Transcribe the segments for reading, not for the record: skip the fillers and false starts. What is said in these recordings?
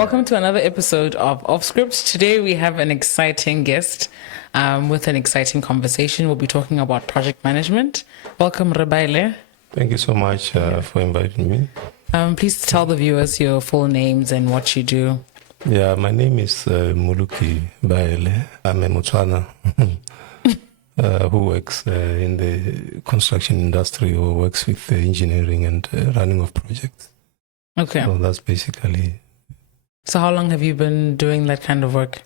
Welcome to another episode of Off Script. Today we have an exciting guest with an exciting conversation. We'll be talking about project management. Welcome, Baele. Thank you so much for inviting me. Please tell the viewers your full names and what you do. Yeah, my name is Mmoloki Baele. I'm a Botswana who works in the construction industry or works with the engineering and running of projects. Okay. So that's basically... So how long have you been doing that kind of work?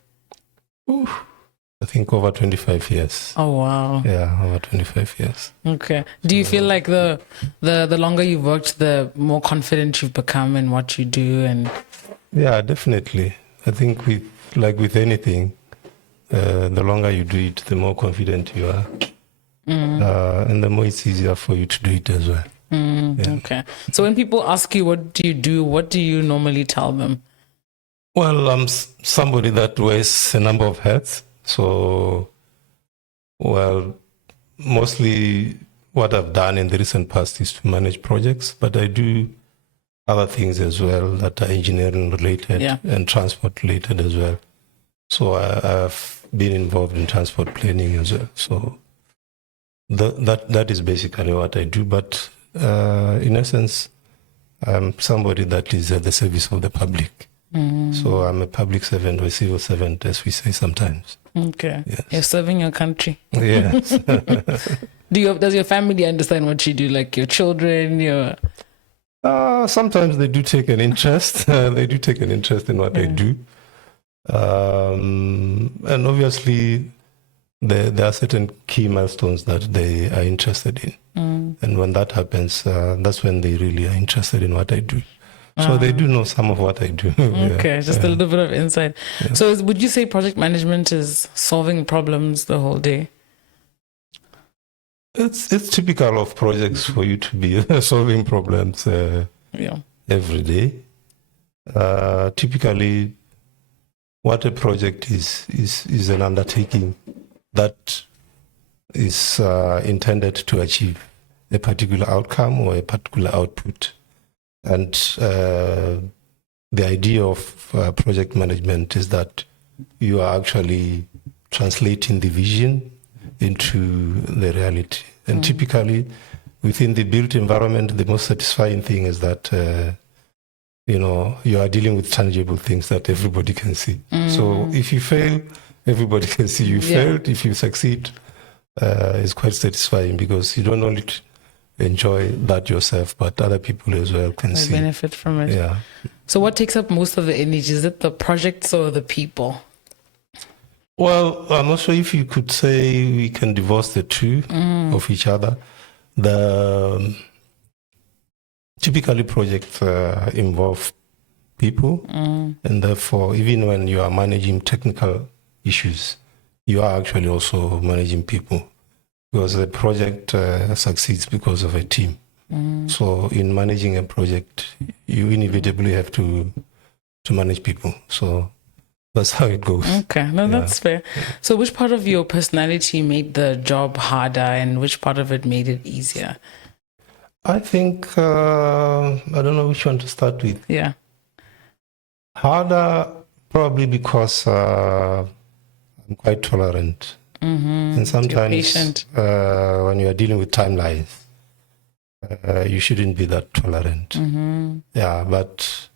I think over 25 years. Oh, wow. Yeah, over 25 years. Okay. Do you feel like the longer you've worked, the more confident you've become in what you do? And Yeah, definitely. I think with anything, the longer you do it, the more confident you are. And the more it's easier for you to do it as well. Yeah. Okay. So when people ask you, what do you normally tell them? Well, I'm somebody that wears a number of hats. So, mostly what I've done in the recent past is to manage projects, but I do other things as well that are engineering related and transport related as well. So I've been involved in transport planning as well. So that is basically what I do. But in essence, I'm somebody that is at the service of the public. So I'm a public servant or a civil servant, as we say sometimes. Okay. Yes. You're serving your country. Yes. Does your family understand what you do? Like your children, Sometimes they do take an interest. They do take an interest in what I do. And obviously, there are certain key milestones that they are interested in. And when that happens, that's when they really are interested in what I do. So they do know some of what I do. Okay, just a little bit of insight. Yeah. So would you say project management is solving problems the whole day? It's typical of projects for you to be solving problems every day. Typically, what a project is an undertaking that is intended to achieve a particular outcome or a particular output. And the idea of project management is that you are actually translating the vision into the reality. And typically, within the built environment, the most satisfying thing is that, you are dealing with tangible things that everybody can see. So if you fail, everybody can see you failed. If you succeed, it's quite satisfying because you don't only enjoy that yourself, but other people as well can see. Benefit from it. Yeah. So what takes up most of the energy? Is it the projects or the people? Well, I'm not sure if you could say we can divorce the two of each other. Typically projects involve people, and therefore, even when you are managing technical issues, you are actually also managing people. Because the project succeeds because of a team. So in managing a project, you inevitably have to manage people. So that's how it goes. Okay, that's fair. So which part of your personality made the job harder and which part of it made it easier? I think, I don't know which one to start with. Yeah. Harder probably because I'm quite tolerant. And sometimes when you are dealing with timelines, you shouldn't be that tolerant. Yeah, but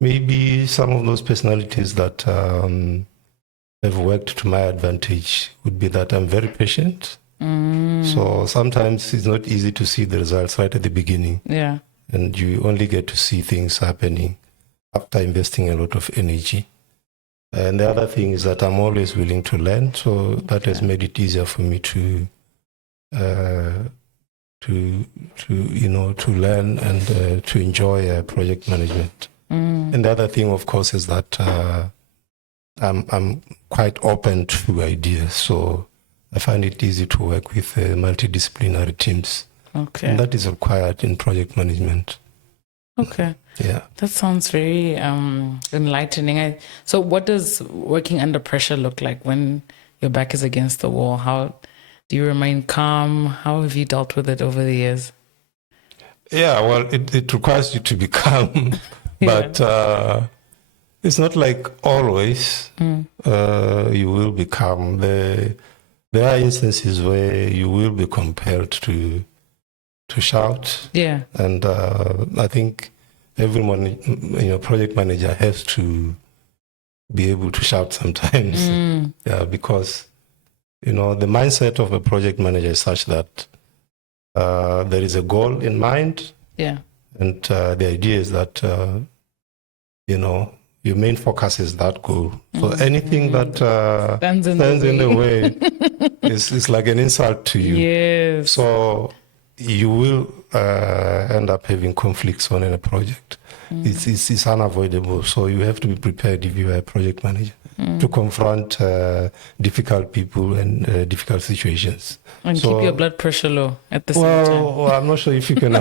maybe some of those personalities that have worked to my advantage would be that I'm very patient. So sometimes it's not easy to see the results right at the beginning. Yeah. And you only get to see things happening after investing a lot of energy. And the other thing is that I'm always willing to learn, so that has made it easier for me to learn and to enjoy project management. And the other thing, of course, is that I'm quite open to ideas, so I find it easy to work with multidisciplinary teams. Okay, and that is required in project management. Okay. Yeah. That sounds very enlightening. So what does working under pressure look like when your back is against the wall? How do you remain calm? How have you dealt with it over the years? Yeah, well, it requires you to be calm, but it's not like always you will be calm. There are instances where you will be compelled to shout. Yeah. And I think everyone, project manager has to be able to shout sometimes. Yeah, because, the mindset of a project manager is such that there is a goal in mind. Yeah. And the idea is that, your main focus is that goal. So anything that stands in the way is like an insult to you. Yes. So you will end up having conflicts on a project. It's unavoidable. So you have to be prepared if you are a project manager to confront difficult people and difficult situations. And keep your blood pressure low at the same time. Well, I'm not sure if you can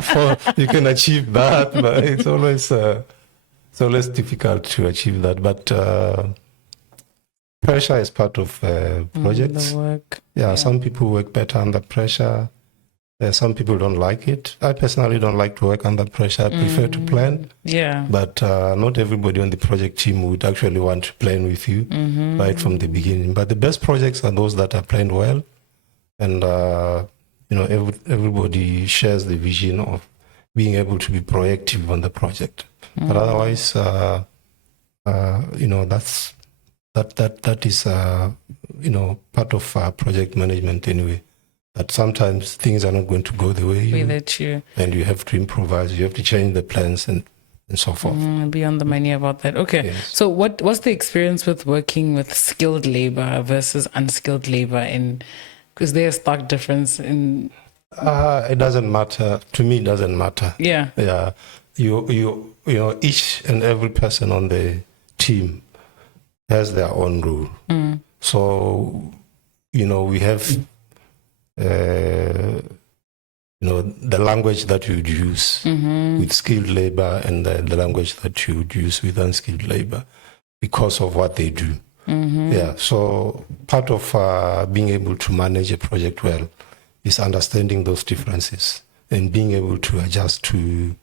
you can achieve that, but it's always difficult to achieve that. But pressure is part of projects. The work. Yeah, some people work better under pressure. Some people don't like it. I personally don't like to work under pressure. I prefer to plan. Yeah. But not everybody on the project team would actually want to plan with you right from the beginning. But the best projects are those that are planned well. And, everybody shares the vision of being able to be proactive on the project. But otherwise, that is, part of project management anyway. That sometimes things are not going to go the way and you have to improvise, you have to change the plans and so forth. Be on the money about that. Okay. Yes. So what's the experience with working with skilled labor versus unskilled labor? Because there's a stark difference in... It doesn't matter. To me, it doesn't matter. Yeah. Yeah. You each and every person on the team has their own rule. So, we have... the language that you would use with skilled labor and the language that you would use with unskilled labor because of what they do. Yeah, so part of being able to manage a project well is understanding those differences and being able to adjust to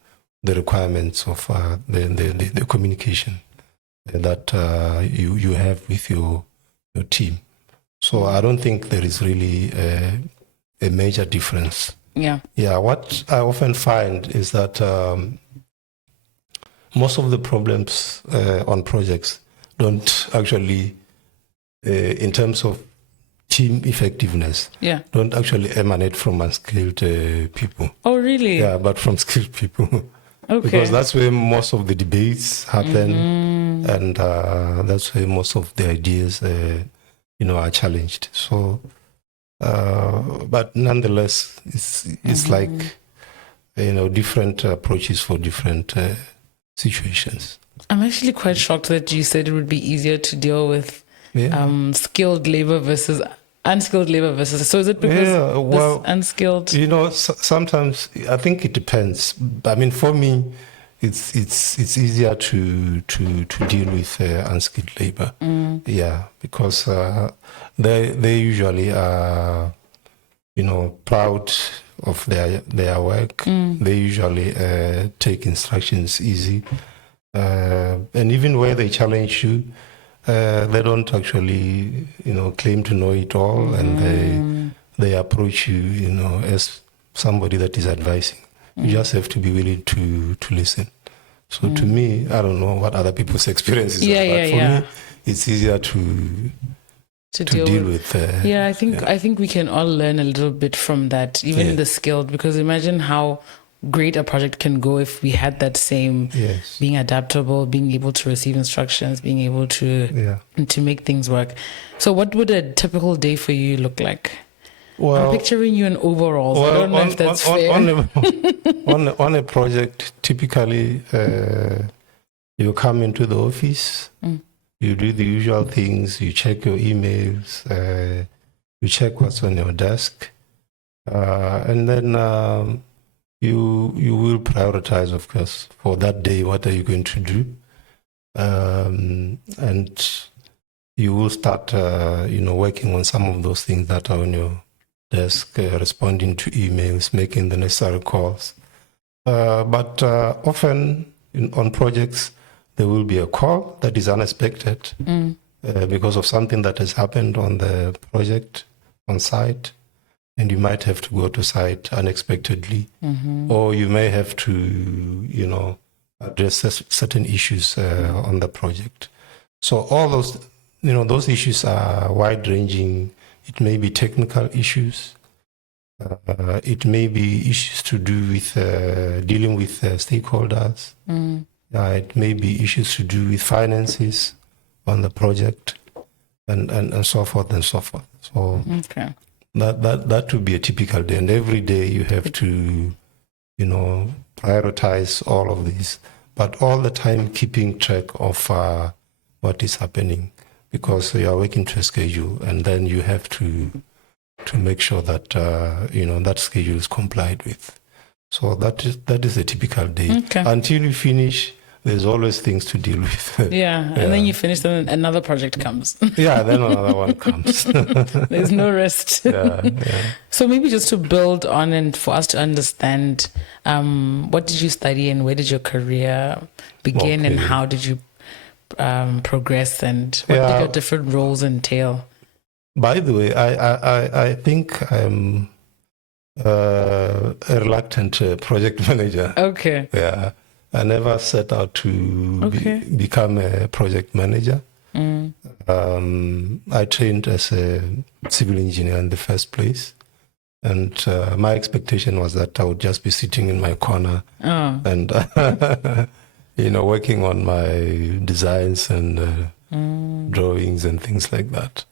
the requirements of the communication that you have with your team. So I don't think there is really a major difference. Yeah. Yeah. What I often find is that most of the problems on projects don't actually, in terms of team effectiveness, don't actually emanate from unskilled people. Oh, really? Yeah, but from skilled people. Okay. Because that's where most of the debates happen, and that's where most of the ideas, are challenged. So. But nonetheless, it's like, different approaches for different situations. I'm actually quite shocked that you said it would be easier to deal with skilled labor versus unskilled labor versus. So is it because unskilled? Sometimes I think it depends. I mean, for me, it's easier to deal with unskilled labor. Yeah, because they usually are, proud of their work. They usually take instructions easy, and even where they challenge you, they don't actually, claim to know it all, and they approach you, as somebody that is advising. You just have to be willing to listen. So to me, I don't know what other people's experiences are, but for me, it's easier to deal with. I think we can all learn a little bit from that, even the skilled, because imagine how great a project can go if we had that same being adaptable, being able to receive instructions, being able to make things work. So what would a typical day for you look like? Well, I'm picturing you in overalls. I don't know if that's fair. On a project, typically, you come into the office, you do the usual things, you check your emails, you check what's on your desk, and then you will prioritize, of course, for that day, what are you going to do? And you will start, working on some of those things that are on your desk, responding to emails, making the necessary calls. But often on projects, there will be a call that is unexpected because of something that has happened on the project on site, and you might have to go to site unexpectedly, or you may have to, address certain issues on the project. So all those, those issues are wide-ranging. It may be technical issues. It may be issues to do with dealing with stakeholders. It may be issues to do with finances on the project, and so forth and so forth. So that would be a typical day. And every day you have to, prioritize all of these, but all the time keeping track of what is happening, because you are working to a schedule, and then you have to make sure that that schedule is complied with. So that is a typical day. Until you finish, there's always things to deal with. And then you finish, then another project comes. Then another one comes. There's no rest. So maybe just to build on and for us to understand, what did you study and where did your career begin, and how did you progress, and what did your different roles entail? By the way, I think I'm a reluctant project manager. Okay. Yeah. I never set out to become a project manager. I trained as a civil engineer in the first place. And my expectation was that I would just be sitting in my corner and, working on my designs and drawings and things like that,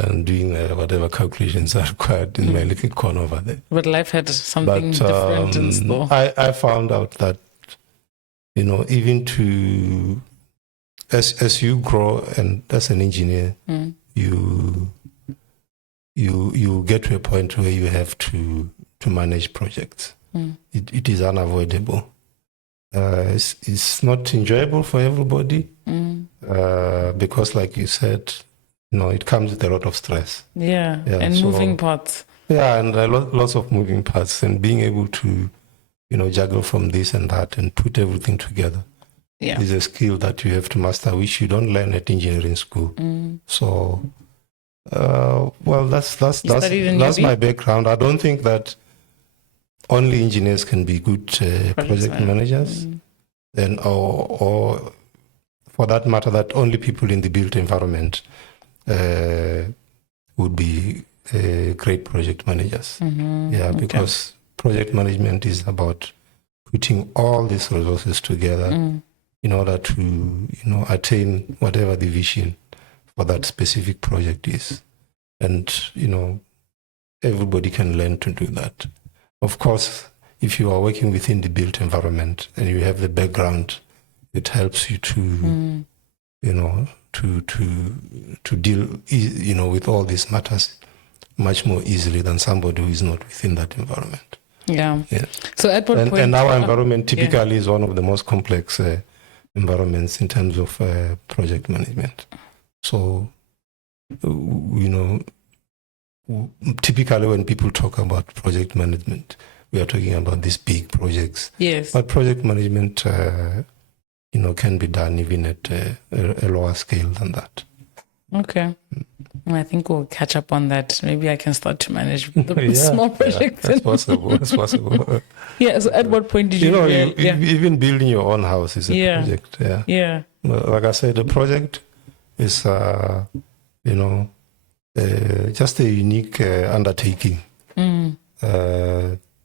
and doing whatever calculations are required in my little corner over there. But life had something different in store. I found out that, even as you grow and as an engineer, you get to a point where you have to manage projects. It is unavoidable. It's not enjoyable for everybody because, like you said, it comes with a lot of stress. And moving parts. And lots of moving parts, and being able to, juggle from this and that and put everything together is a skill that you have to master, which you don't learn at engineering school. So, that's my background. I don't think that only engineers can be good project managers, and or for that matter, that only people in the built environment would be great project managers. Because project management is about putting all these resources together in order to, attain whatever the vision for that specific project is. And, everybody can learn to do that. Of course, if you are working within the built environment and you have the background, it helps you to, to deal, with all these matters much more easily than somebody who is not within that environment. So at what point? And our environment typically is one of the most complex environments in terms of project management. So, typically when people talk about project management, we are talking about these big projects. But project management, can be done even at a lower scale than that. Okay. I think we'll catch up on that. Maybe I can start to manage the small projects. That's possible. So at what point did you... even building your own house is a project. Like I said, a project is, just a unique undertaking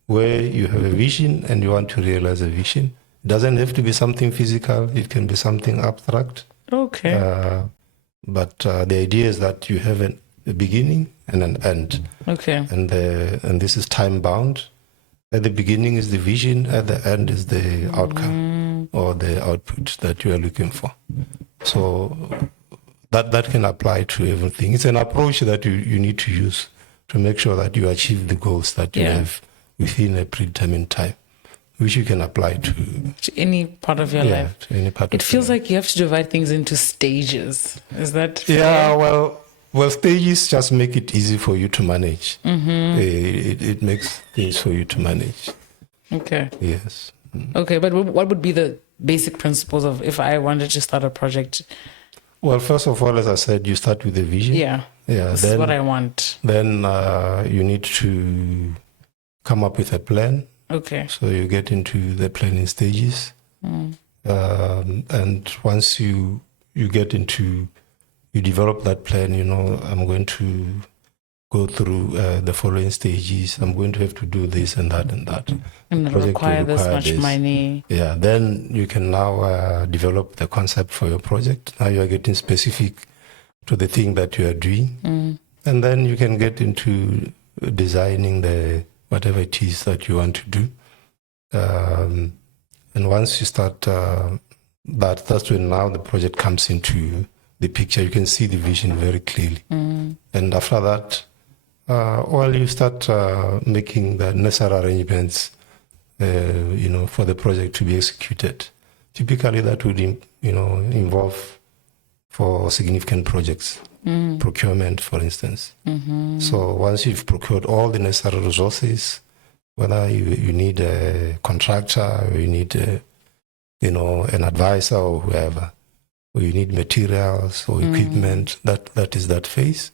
where you have a vision and you want to realize a vision. It doesn't have to be something physical. It can be something abstract. But the idea is that you have a beginning and an end. And this is time bound. At the beginning is the vision. At the end is the outcome or the output that you are looking for. So that can apply to everything. It's an approach that you need to use to make sure that you achieve the goals that you have within a predetermined time, which you can apply to any part of your life. To any part it feels like you have to divide things into stages. Is that fair? Well, stages just make it easy for you to manage. It makes things for you to manage. Okay. Yes. Okay, but what would be the basic principles of if I wanted to start a project? Well, first of all, as I said, you start with the vision. Yeah. This is what I want. Then you need to come up with a plan. Okay. So you get into the planning stages. And once you develop that plan, I'm going to go through the following stages. I'm going to have to do this and that and that. And require this much money. Yeah, then you can now develop the concept for your project. Now you are getting specific to the thing that you are doing. And then you can get into designing the whatever it is that you want to do. And once you start that's when now the project comes into the picture. You can see the vision very clearly. And after that, you start making the necessary arrangements, for the project to be executed. Typically, that would, involve for significant projects, procurement, for instance. So once you've procured all the necessary resources, whether you need a contractor or you need, an advisor or whoever, or you need materials or equipment, that is that phase.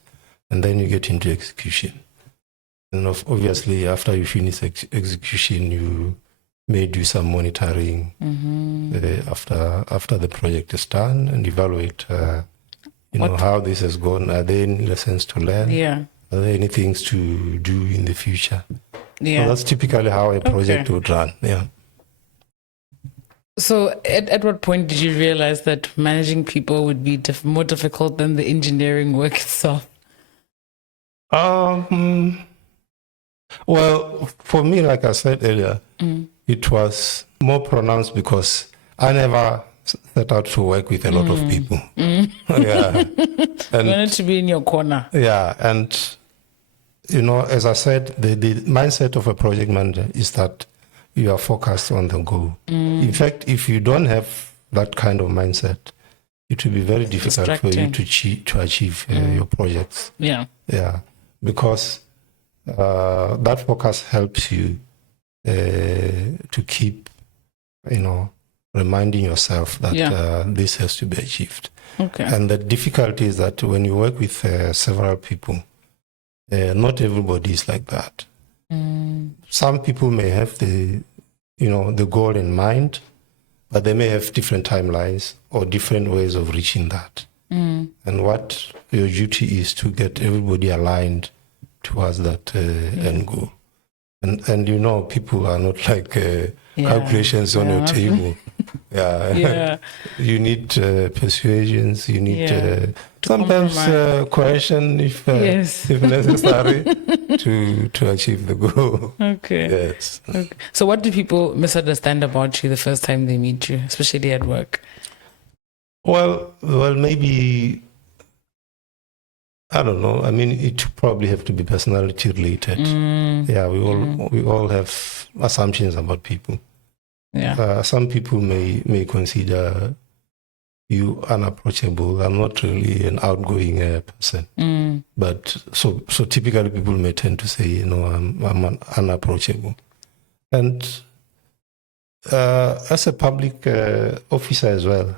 And then you get into execution. And obviously, after you finish execution, you may do some monitoring after the project is done and evaluate, how this has gone. Are there any lessons to learn? Yeah. Are there any things to do in the future? Yeah. So that's typically how a project would run. Yeah. So at what point did you realize that managing people would be more difficult than the engineering work itself? Well, for me, like I said earlier, it was more pronounced because I never set out to work with a lot of people. Yeah. And you wanted to be in your corner. Yeah. And, as I said, the mindset of a project manager is that you are focused on the goal. In fact, if you don't have that kind of mindset, it will be very difficult for you to achieve your projects. Yeah. Yeah. Because that focus helps you to keep, reminding yourself that this has to be achieved. Okay. And the difficulty is that when you work with several people, not everybody is like that. Some people may have the goal in mind, but they may have different timelines or different ways of reaching that. And what your duty is to get everybody aligned towards that end goal. And people are not like calculations on your table. Yeah. You need persuasions. You need sometimes coercion if necessary to achieve the goal. Okay. Yes. Okay. So what do people misunderstand about you the first time they meet you, especially at work? Well, maybe, I don't know. I mean, it probably have to be personality related. Yeah, we all have assumptions about people. Yeah. Some people may consider you unapproachable. I'm not really an outgoing person, but so typically people may tend to say, I'm unapproachable. And as a public officer as well,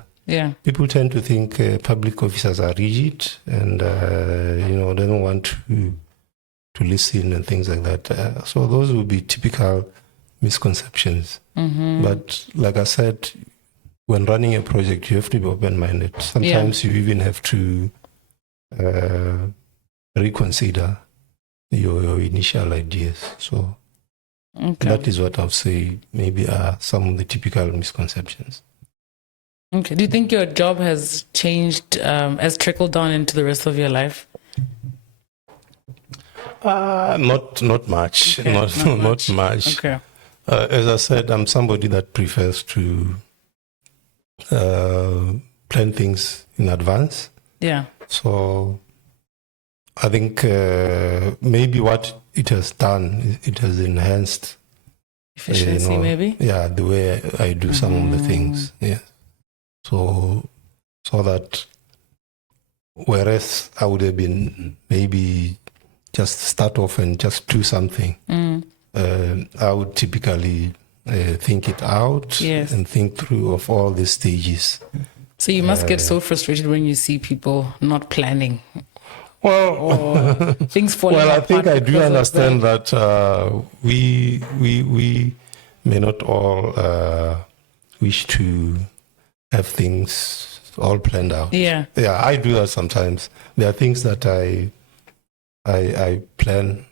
people tend to think public officers are rigid and they don't want to listen and things like that. So those would be typical misconceptions. But like I said, when running a project, you have to be open-minded. Sometimes you even have to reconsider your initial ideas. So that is what I'll say maybe are some of the typical misconceptions. Okay. Do you think your job has changed, has trickled down into the rest of your life? Not much. Okay. Not much. Okay. As I said, I'm somebody that prefers to plan things in advance. Yeah. So I think maybe what it has done, it has enhanced efficiency, maybe. Yeah, the way I do some of the things. Yeah. So that whereas I would have been maybe just start off and just do something, I would typically think it out, Yes. and think through of all the stages. So you must get so frustrated when you see people not planning Well, or things falling well, I apart. think I do because of understand that we may not all wish to have things all planned out. Yeah. Yeah, I do that sometimes. There are things that I plan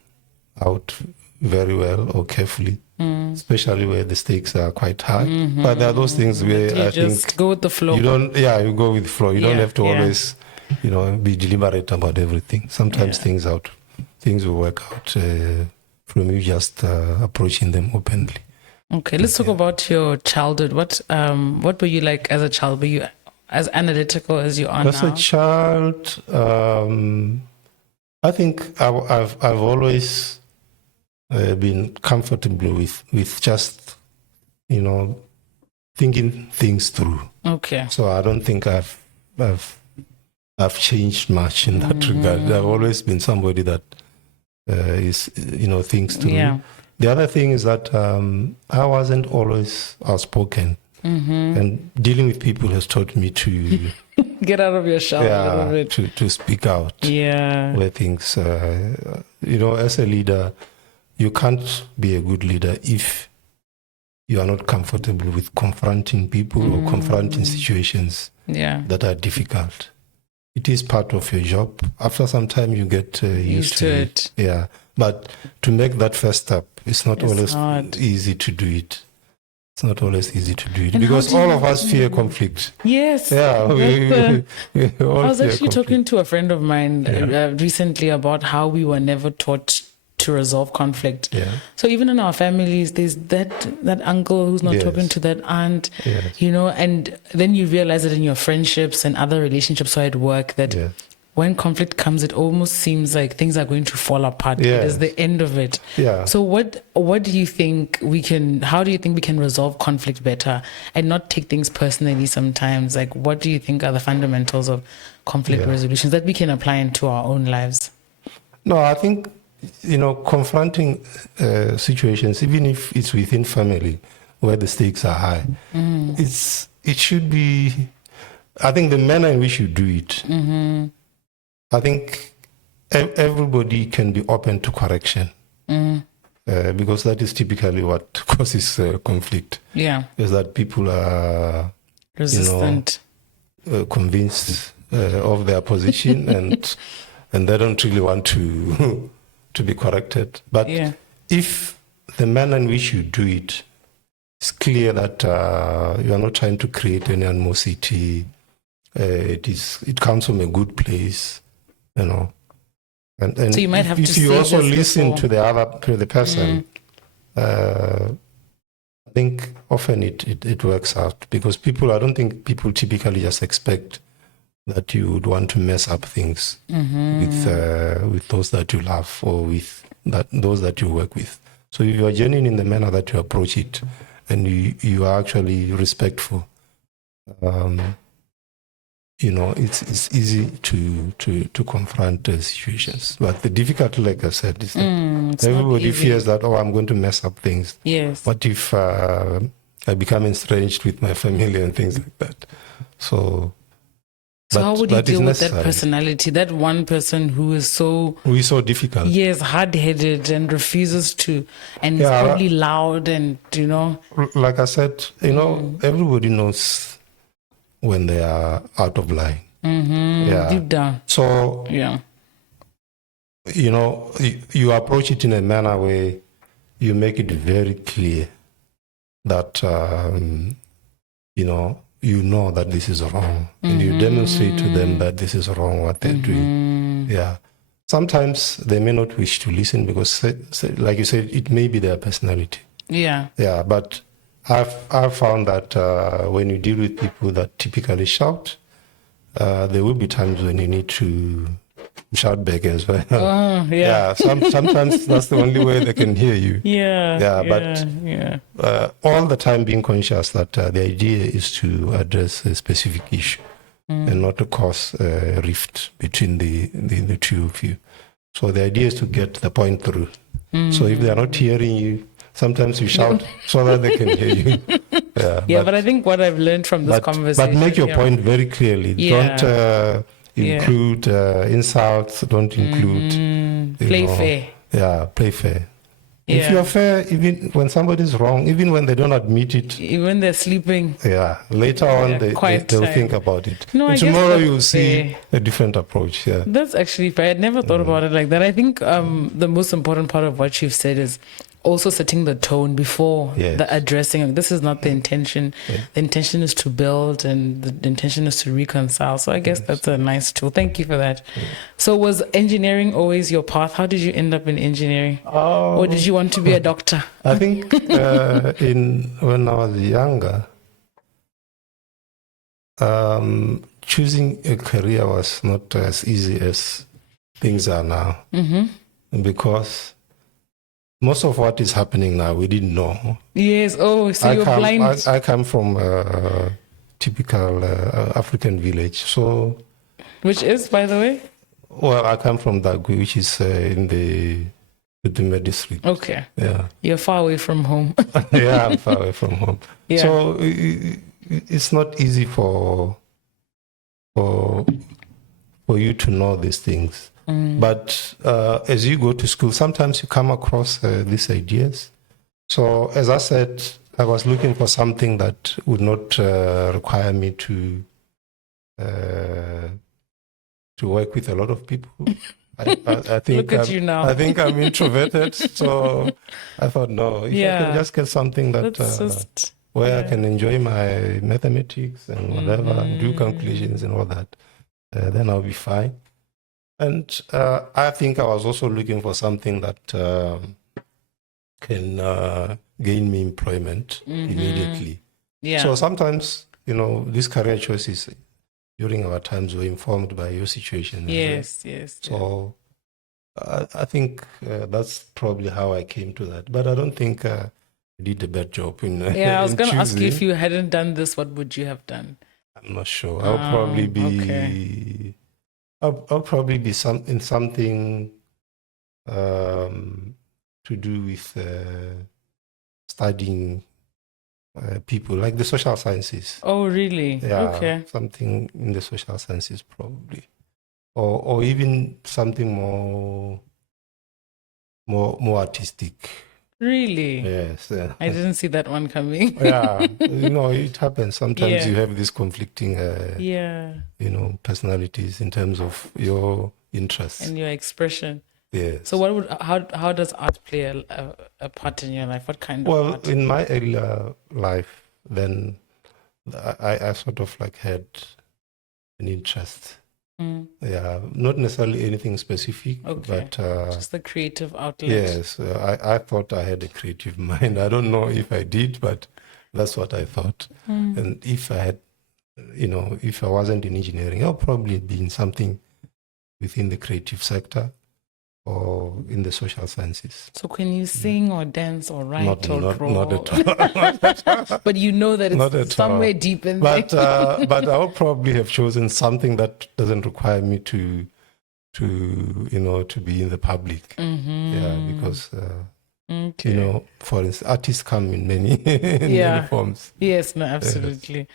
out very well or carefully, especially where the stakes are quite high. But there are those things where You I just think go with the flow. you don't. Yeah, you go with the flow. You don't Yeah, have to yeah. always, be deliberate about everything. Sometimes things will work out from you just approaching them openly. Okay, let's talk about your childhood. What were you like as a child? Were you as analytical as you are As now? a child, I think I've always been comfortable with just thinking things through. Okay. So I don't think I've changed much in that regard. I've always been somebody that is thinks through. Yeah. The other thing is that I wasn't always outspoken, and dealing with people has taught me to Get out of your shell a little bit. to speak out. Yeah. Where things, as a leader, you can't be a good leader if you are not comfortable with confronting people or confronting situations that are difficult. It is part of your job. After some time, you get used to it. Yeah. But to make that first step, it's not always easy to do it. It's not always easy to do it because all of us fear conflict. Yes. Yeah. We all I was fear actually conflict. talking to a friend of mine recently about how we were never taught to resolve conflict. Yeah. So even in our families, there's that uncle who's not talking to that aunt, and then you realize it in your friendships and other relationships or at work that when conflict comes, it almost seems like things are going to fall apart. It is the end of it. Yeah. So what do you think how do you think we can resolve conflict better and not take things personally sometimes? Like, what do you think are the fundamentals of conflict resolutions that we can apply into our own lives? No, I think, confronting situations, even if it's within family where the stakes are high, it should be, I think the manner in which you do it, I think everybody can be open to correction because that is typically what causes conflict. Yeah. Is that people are resistant, convinced of their position and they don't really want to be corrected. But if the manner in which you do it is clear that you are not trying to create any animosity, it comes from a good place, and so you might have if to you also this listen before. to the person, I think often it works out because I don't think people typically just expect that you would want to mess up things with those that you love or with those that you work with. So if you are genuine in the manner that you approach it and you are actually respectful, it's easy to confront situations. But the difficulty, like I said, is that everybody fears that, I'm going to mess up things. Yes. What if I become estranged with my family and things like that? So how would you deal with that personality, that one person who is so difficult? Yes, hard-headed and refuses to, and is probably loud and, Like I said, everybody knows when they are out of line. Deep down. So, you approach it in a manner where you make it very clear that, that this is wrong. And you demonstrate to them that this is wrong, what they're doing. Yeah. Sometimes they may not wish to listen because, like you said, it may be their personality. Yeah. Yeah, but I've found that when you deal with people that typically shout, there will be times when you need to shout back as well. Sometimes that's the only way they can hear you. But all the time being conscious that the idea is to address a specific issue and not to cause a rift between the two of you. So the idea is to get the point through. So if they are not hearing you, sometimes you shout so that they can hear you. Yeah, but I think what I've learned from this conversation. But make your point very clearly. Yeah. Don't include insults. Don't include. Play fair. Yeah, play fair. If you're fair, even when somebody's wrong, even when they don't admit it, even they're sleeping. Yeah, later on they'll think about it. No, and tomorrow you'll see a different approach. Yeah, that's actually fair. I'd never thought about it like that. I think the most important part of what you've said is also setting the tone before the addressing. This is not the intention. The intention is to build, and the intention is to reconcile. So I guess that's a nice tool. Thank you for that. So was engineering always your path? How did you end up in engineering? Or did you want to be a doctor? I think when I was younger, choosing a career was not as easy as things are now. Because most of what is happening now, we didn't know. Yes. Oh, so you're blind. I come from a typical African village. So, which is, by the way? Well, I come from Dagwe, which is in the Dime district. Okay. Yeah. You're far away from home. Yeah, I'm far away from home. Yeah. So it's not easy for you to know these things. But as you go to school, sometimes you come across these ideas. So as I said, I was looking for something that would not require me to work with a lot of people. I think Look at you now. I think I'm introverted, so I thought, no, if I can just get something that where I can enjoy my mathematics and whatever, do calculations and all that, then I'll be fine. And I think I was also looking for something that can gain me employment immediately. Yeah. So sometimes, these career choices during our times were informed by your situation. Yes. So I think that's probably how I came to that. But I don't think I did a bad job in I was going to ask you, if you hadn't done this, what would you have done? I'm not sure. I'll probably be... Okay. I'll probably be in something to do with studying people, like the social sciences. Oh, really? Yeah, okay. Something in the social sciences probably, or even something more artistic. Really? Yes. I didn't see that one coming. Yeah, it happens. Sometimes you have these conflicting, personalities in terms of your interests and your expression. Yes. So, how does art play a part in your life? What kind of art? Well, in my earlier life, then I sort of like had an interest. Yeah, not necessarily anything specific, but just the creative outlet. Yes, I thought I had a creative mind. I don't know if I did, but that's what I thought. And if I had, if I wasn't in engineering, I'll probably be in something within the creative sector or in the social sciences. So can you sing or dance or write or draw? Not at all. But you know that it's somewhere deep in there. But I'll probably have chosen something that doesn't require me to be in the public. Yeah, because for instance, artists come in many many forms. Yes, no, absolutely. Yes.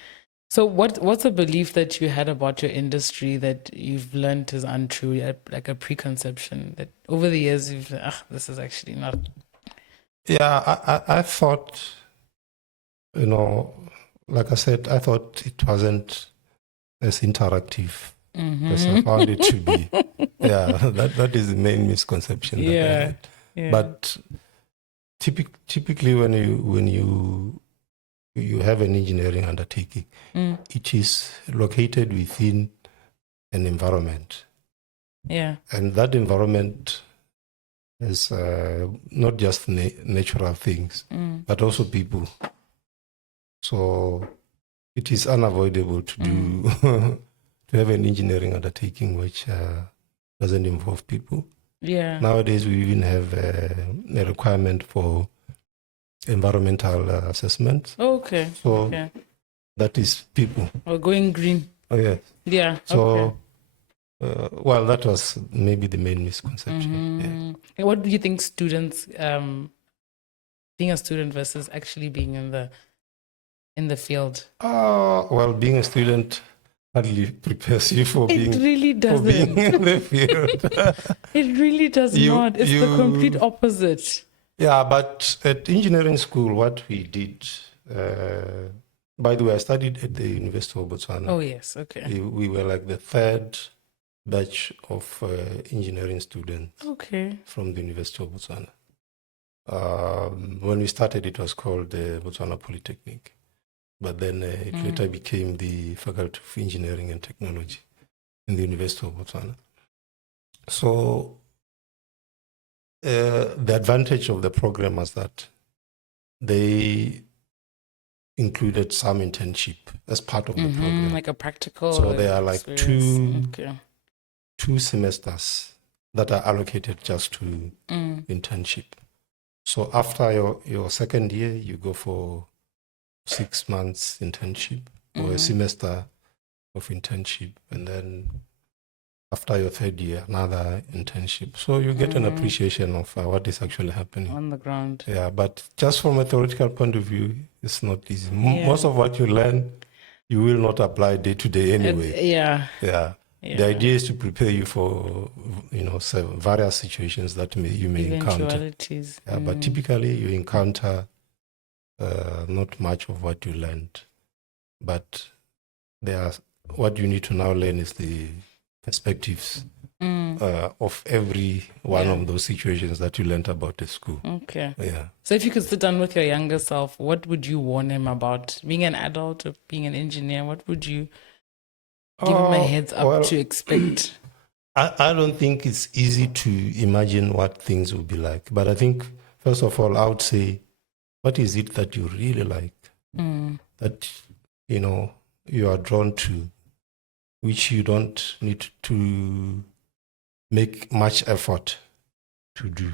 So what's a belief that you had about your industry that you've learned is untrue, like a preconception that over the years you've this is actually not? Yeah, I thought, like I said, I thought it wasn't as interactive as I found it to be. Yeah, that is the main misconception that I had. Yeah. But typically when you have an engineering undertaking, it is located within an environment. Yeah. And that environment is not just natural things, but also people. So it is unavoidable to do to have an engineering undertaking which doesn't involve people. Yeah. Nowadays we even have a requirement for environmental assessment. Okay. So that is people. Or going green. Oh, yes. Yeah. So, well, that was maybe the main misconception. Yeah. What do you think students being a student versus actually being in the field? Well, being a student hardly prepares you for It really for being doesn't. in the field. It really does not. It's the complete opposite. Yeah, but at engineering school, what we did, by the way, I studied at the University of Botswana. Oh, yes. Okay. We were like the third batch of engineering students from the University of Botswana. When we started, it was called the Botswana Polytechnic, but then it later became the Faculty of Engineering and Technology in the University of Botswana. So the advantage of the program was that they included some internship as part of the program, like a practical. So there are like two semesters that are allocated just to internship. So after your second year, you go for 6 months internship or a semester of internship, and then after your third year, another internship. So you get an appreciation of what is actually happening on the ground. Yeah, but just from a theoretical point of view, it's not easy. Most of what you learn, you will not apply day to day anyway. Yeah. The idea is to prepare you for, various situations that you may encounter. Yeah, but typically you encounter not much of what you learned, but what you need to now learn is the perspectives of every one of those situations that you learned about at school. Okay. Yeah. So if you could sit down with your younger self, what would you warn him about? Being an adult or being an engineer, what would you give him a heads up to expect? I don't think it's easy to imagine what things will be like. But I think, first of all, I would say, what is it that you really like? That, you are drawn to, which you don't need to make much effort to do.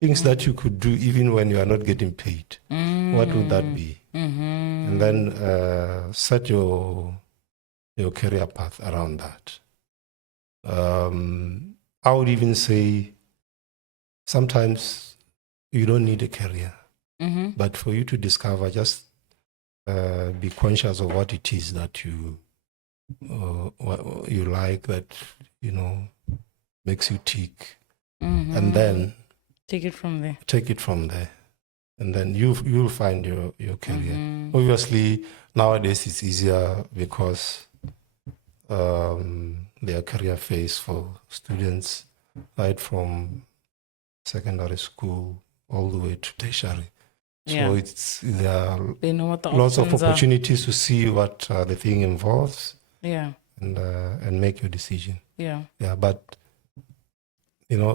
Things that you could do even when you are not getting paid. What would that be? And then set your career path around that. I would even say sometimes you don't need a career, but for you to discover, just be conscious of what it is that you like, that makes you tick, and then take it from there. And then you'll find your career. Obviously, nowadays it's easier because there are career phase for students right from secondary school all the way to tertiary. So there are lots of opportunities to see what the thing involves. And make your decision. But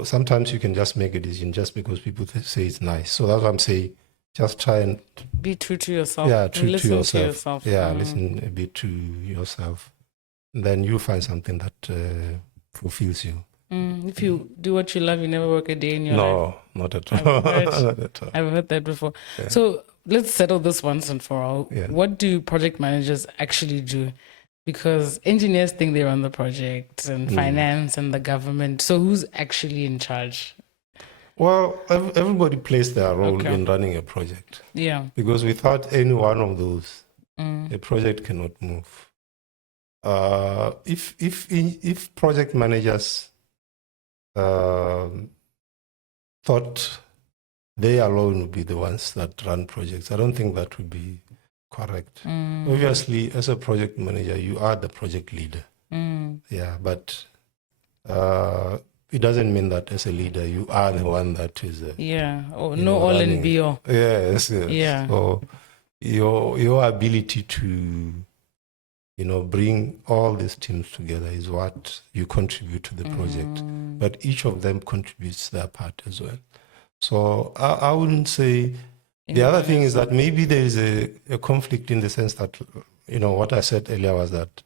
sometimes you can just make a decision just because people say it's nice. So that's what I'm saying. Just try and be true to yourself. Listen to yourself. Listen a bit to yourself. And then you find something that fulfills you. If you do what you love, you never work a day in your life. No, not at all. Not at all. I've heard that before. So let's settle this once and for all. What do project managers actually do? Because engineers think they run the project, and finance and the government. So who's actually in charge? Well, everybody plays their role in running a project. Because without any one of those, a project cannot move. If project managers thought they alone would be the ones that run projects, I don't think that would be correct. Obviously, as a project manager, you are the project leader. But it doesn't mean that as a leader, you are the one that is all in be all. Yes. So your ability to bring all these teams together is what you contribute to the project. But each of them contributes their part as well. So I wouldn't say. The other thing is that maybe there is a conflict in the sense that, what I said earlier was that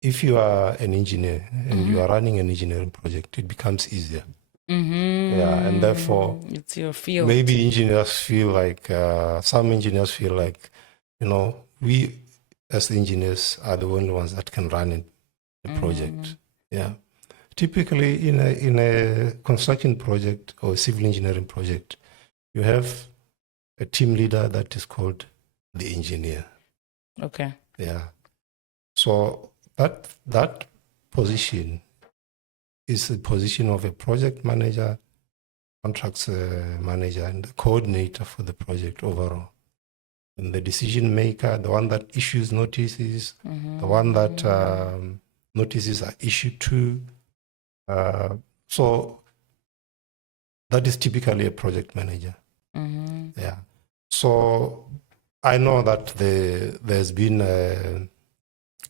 if you are an engineer and you are running an engineering project, it becomes easier. And therefore, it's your field. Maybe engineers feel like, some engineers feel like, we as engineers are the only ones that can run a project. Typically, in a construction project or a civil engineering project, you have a team leader that is called the engineer. Okay. Yeah. So that position is the position of a project manager, contracts manager, and the coordinator for the project overall. And the decision maker, the one that issues notices, the one that notices are issued to. So that is typically a project manager. Yeah. So I know that there's been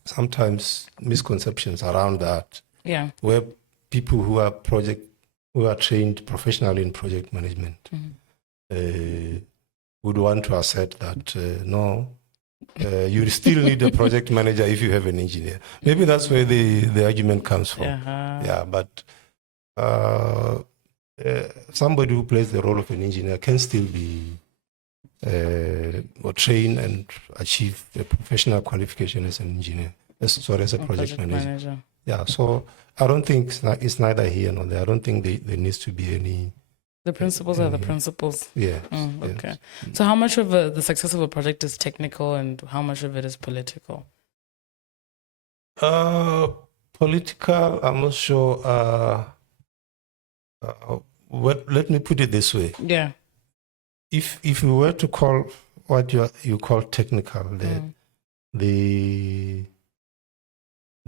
sometimes misconceptions around that. Yeah. Where people who are trained professionally in project management would want to assert that no, you still need a project manager if you have an engineer. Maybe that's where the argument comes from. Yeah, but somebody who plays the role of an engineer can still be or train and achieve a professional qualification as an engineer, as a project manager. Yeah, so I don't think it's neither here nor there. I don't think there needs to be any. The principles are the principles. Yeah. Okay. Yes. So how much of the success of a project is technical and how much of it is political? Political, I'm not sure. Let me put it this way. Yeah. If we were to call what you call technical, the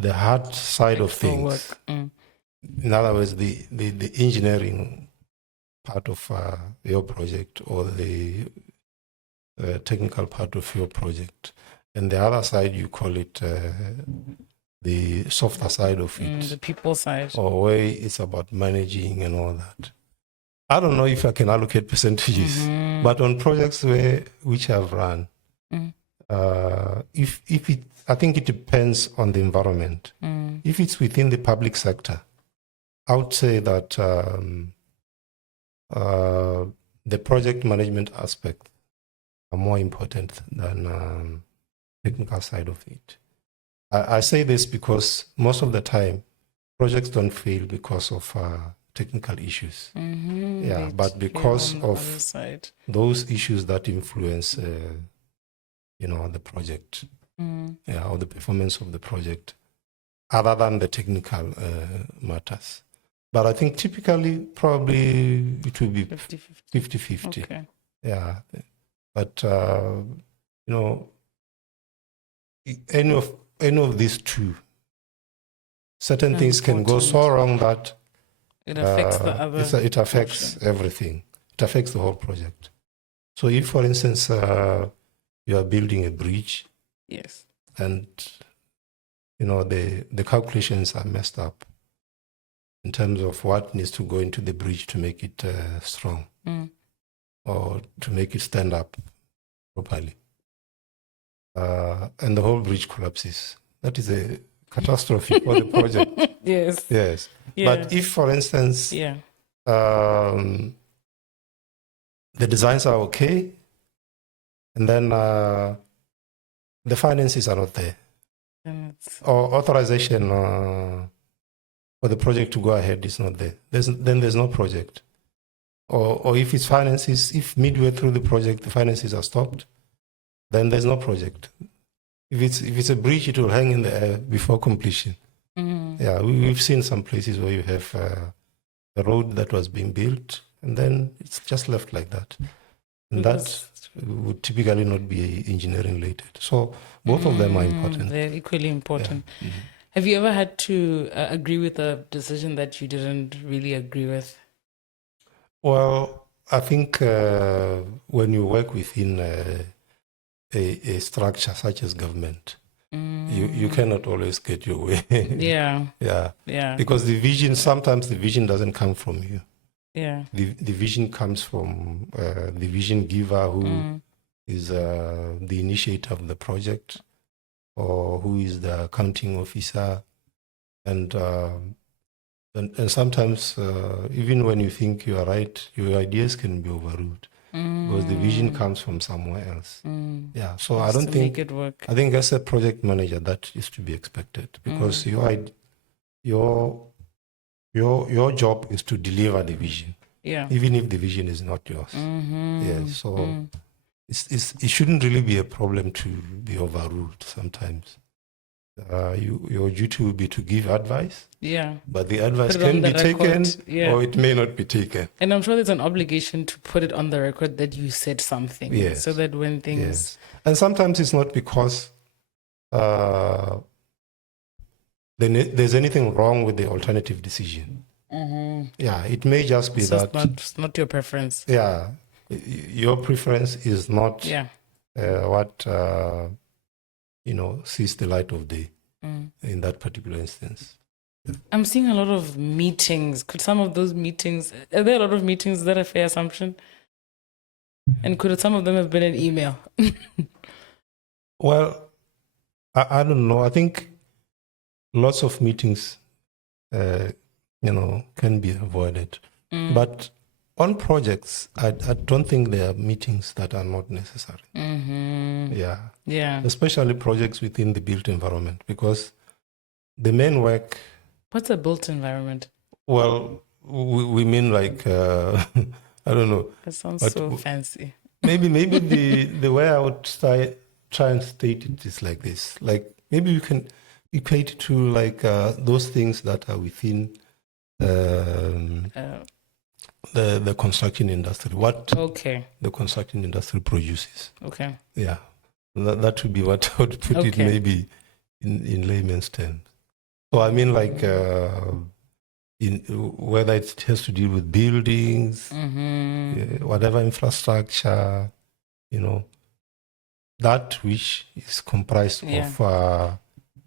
hard side of things, in other words, the engineering part of your project or the technical part of your project, and the other side you call it the softer side of it, the people side, or where it's about managing and all that. I don't know if I can allocate percentages, but on projects which I've run, if it, I think it depends on the environment. If it's within the public sector, I would say that the project management aspect are more important than technical side of it. I say this because most of the time, projects don't fail because of technical issues. Yeah, but because of those issues that influence, the project, or the performance of the project, other than the technical matters. But I think typically, probably it will be 50-50. Okay. Yeah, but any of these two, certain things can go so wrong that it affects the other. It affects everything. It affects the whole project. So if, for instance, you are building a bridge, yes, and the calculations are messed up in terms of what needs to go into the bridge to make it strong or to make it stand up properly, and the whole bridge collapses, that is a catastrophe for the project. Yes. But if, for instance, the designs are okay, and then the finances are not there, or authorization for the project to go ahead is not there, then there's no project. Or if it's finances, if midway through the project the finances are stopped, then there's no project. If it's a bridge, it will hang in the air before completion. Yeah, we've seen some places where you have a road that was being built and then it's just left like that. And that would typically not be engineering related. So both of them are important. They're equally important. Yeah. Have you ever had to agree with a decision that you didn't really agree with? Well, I think when you work within a structure such as government, you cannot always get your way. Yeah. Because sometimes the vision doesn't come from you. Yeah. The vision comes from the vision giver who is the initiator of the project, or who is the accounting officer, and sometimes even when you think you are right, your ideas can be overruled. Because the vision comes from somewhere else. Yeah, so I don't think make it work. I think as a project manager that is to be expected, because your job is to deliver the vision. Yeah. Even if the vision is not yours. Yeah. So it shouldn't really be a problem to be overruled sometimes. Your duty will be to give advice. Yeah. But the advice Put it on can the be taken record, yeah. or it may not be taken. And I'm sure there's an obligation to put it on the record that you said something. Yes. So that when things. Yes. And sometimes it's not because there's anything wrong with the alternative decision. Yeah, it may just be So that. it's not your preference. Yeah, your preference is not what sees the light of day in that particular instance. I'm seeing a lot of meetings. Could some of those meetings, are there a lot of meetings? Is that a fair assumption? And could some of them have been an email? Well, I don't know. I think lots of meetings, can be avoided. But on projects, I don't think there are meetings that are not necessary. Yeah. Yeah. Especially projects within the built environment, because the main work. What's a built environment? Well, we mean like I don't know. That sounds so fancy. maybe the way I would try and state it is like this. Like maybe you can equate it to like those things that are within the construction industry. What the construction industry produces. Okay. Yeah, that would be what I would put it maybe in layman's terms. So I mean like in whether it has to deal with buildings, whatever infrastructure, that which is comprised of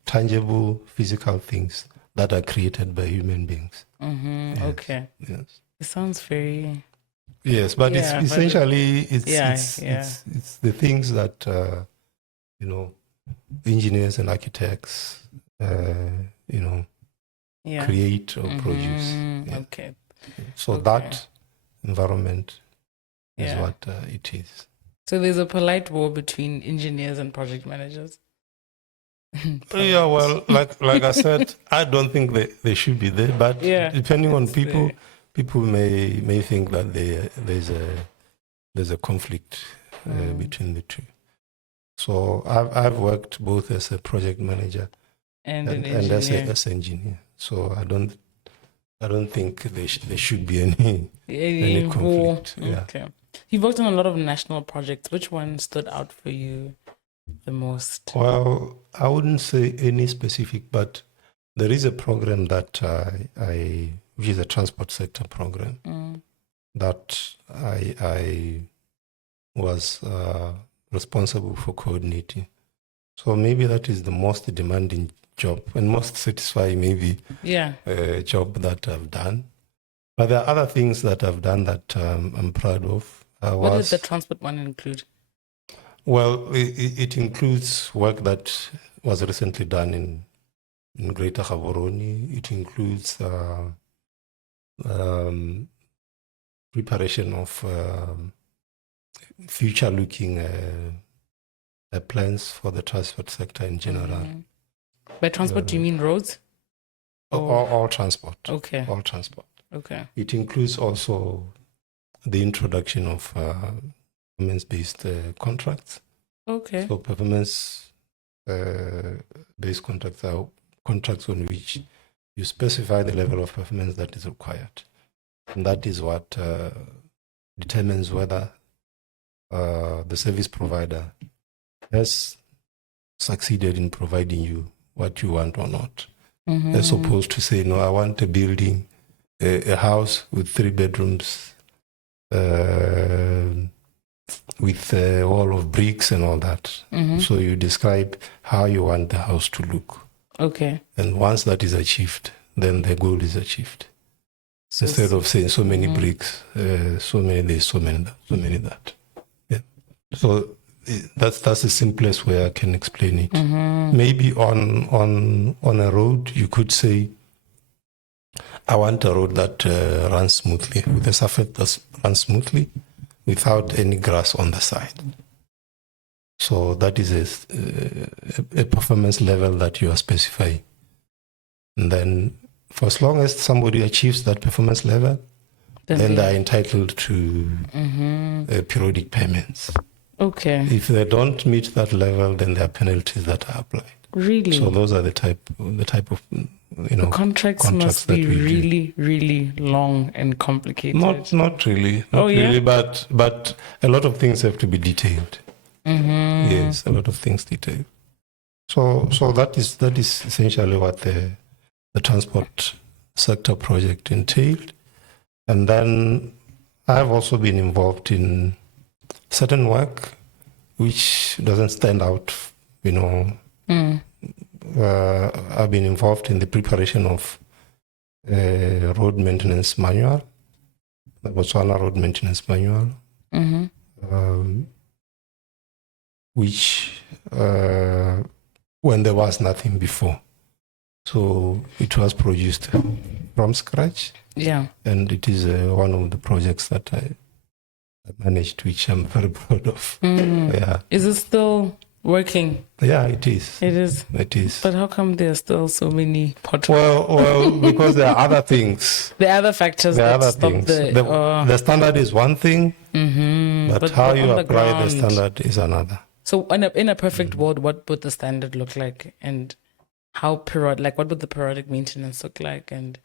tangible physical things that are created by human beings. Yes. Okay. Yes. It sounds very. Yes, but it's essentially it's the things that engineers and architects create or produce. Okay. So that environment is what it is. So there's a polite war between engineers and project managers. Yeah, well, like I said, I don't think they should be there, but depending on people, people may think that there's a conflict between the two. So I've worked both as a project manager and as an engineer. So I don't think there should be any conflict. Yeah. Okay. You've worked on a lot of national projects. Which one stood out for you the most? Well, I wouldn't say any specific, but there is a program that which is a transport sector program that I was responsible for coordinating. So maybe that is the most demanding job and most satisfying maybe job that I've done. But there are other things that I've done that I'm proud of. What did the transport one include? Well, it includes work that was recently done in Greater Gaborone. It includes preparation of future-looking plans for the transport sector in general. By transport, do you mean roads? All transport. Okay. All transport. Okay. It includes also the introduction of performance-based contracts. Okay. So performance-based contracts are contracts on which you specify the level of performance that is required. And that is what determines whether the service provider has succeeded in providing you what you want or not. As opposed to say, no, I want a building, a house with 3 bedrooms, with a wall of bricks and all that. So you describe how you want the house to look. Okay. And once that is achieved, then the goal is achieved. So instead of saying so many bricks, so many this, so many that. Yeah. So that's the simplest way I can explain it. Maybe on a road, you could say, I want a road that runs smoothly, with a surface that runs smoothly, without any grass on the side. So that is a performance level that you are specifying. And then for as long as somebody achieves that performance level, then they are entitled to periodic payments. Okay. If they don't meet that level, then there are penalties that are applied. Really? So those are the type of The contracts must that be we do. really, really long and complicated. Not really. Really, but a lot of things have to be detailed. Yes, a lot of things detailed. So that is essentially what the transport sector project entailed. And then I have also been involved in certain work which doesn't stand out, I've been involved in the preparation of a road maintenance manual, the Botswana road maintenance manual, which when there was nothing before. So it was produced from scratch. Yeah. And it is one of the projects that I managed, which I'm very proud of. Yeah. Is it still working? Yeah, it is. It is. It is. But how come there are still so many potholes? Well, because there are other things. There are other factors that stop the standard is one thing, but how you apply the standard is another. So in a perfect world, what would the standard look like, and how what would the periodic maintenance look like? And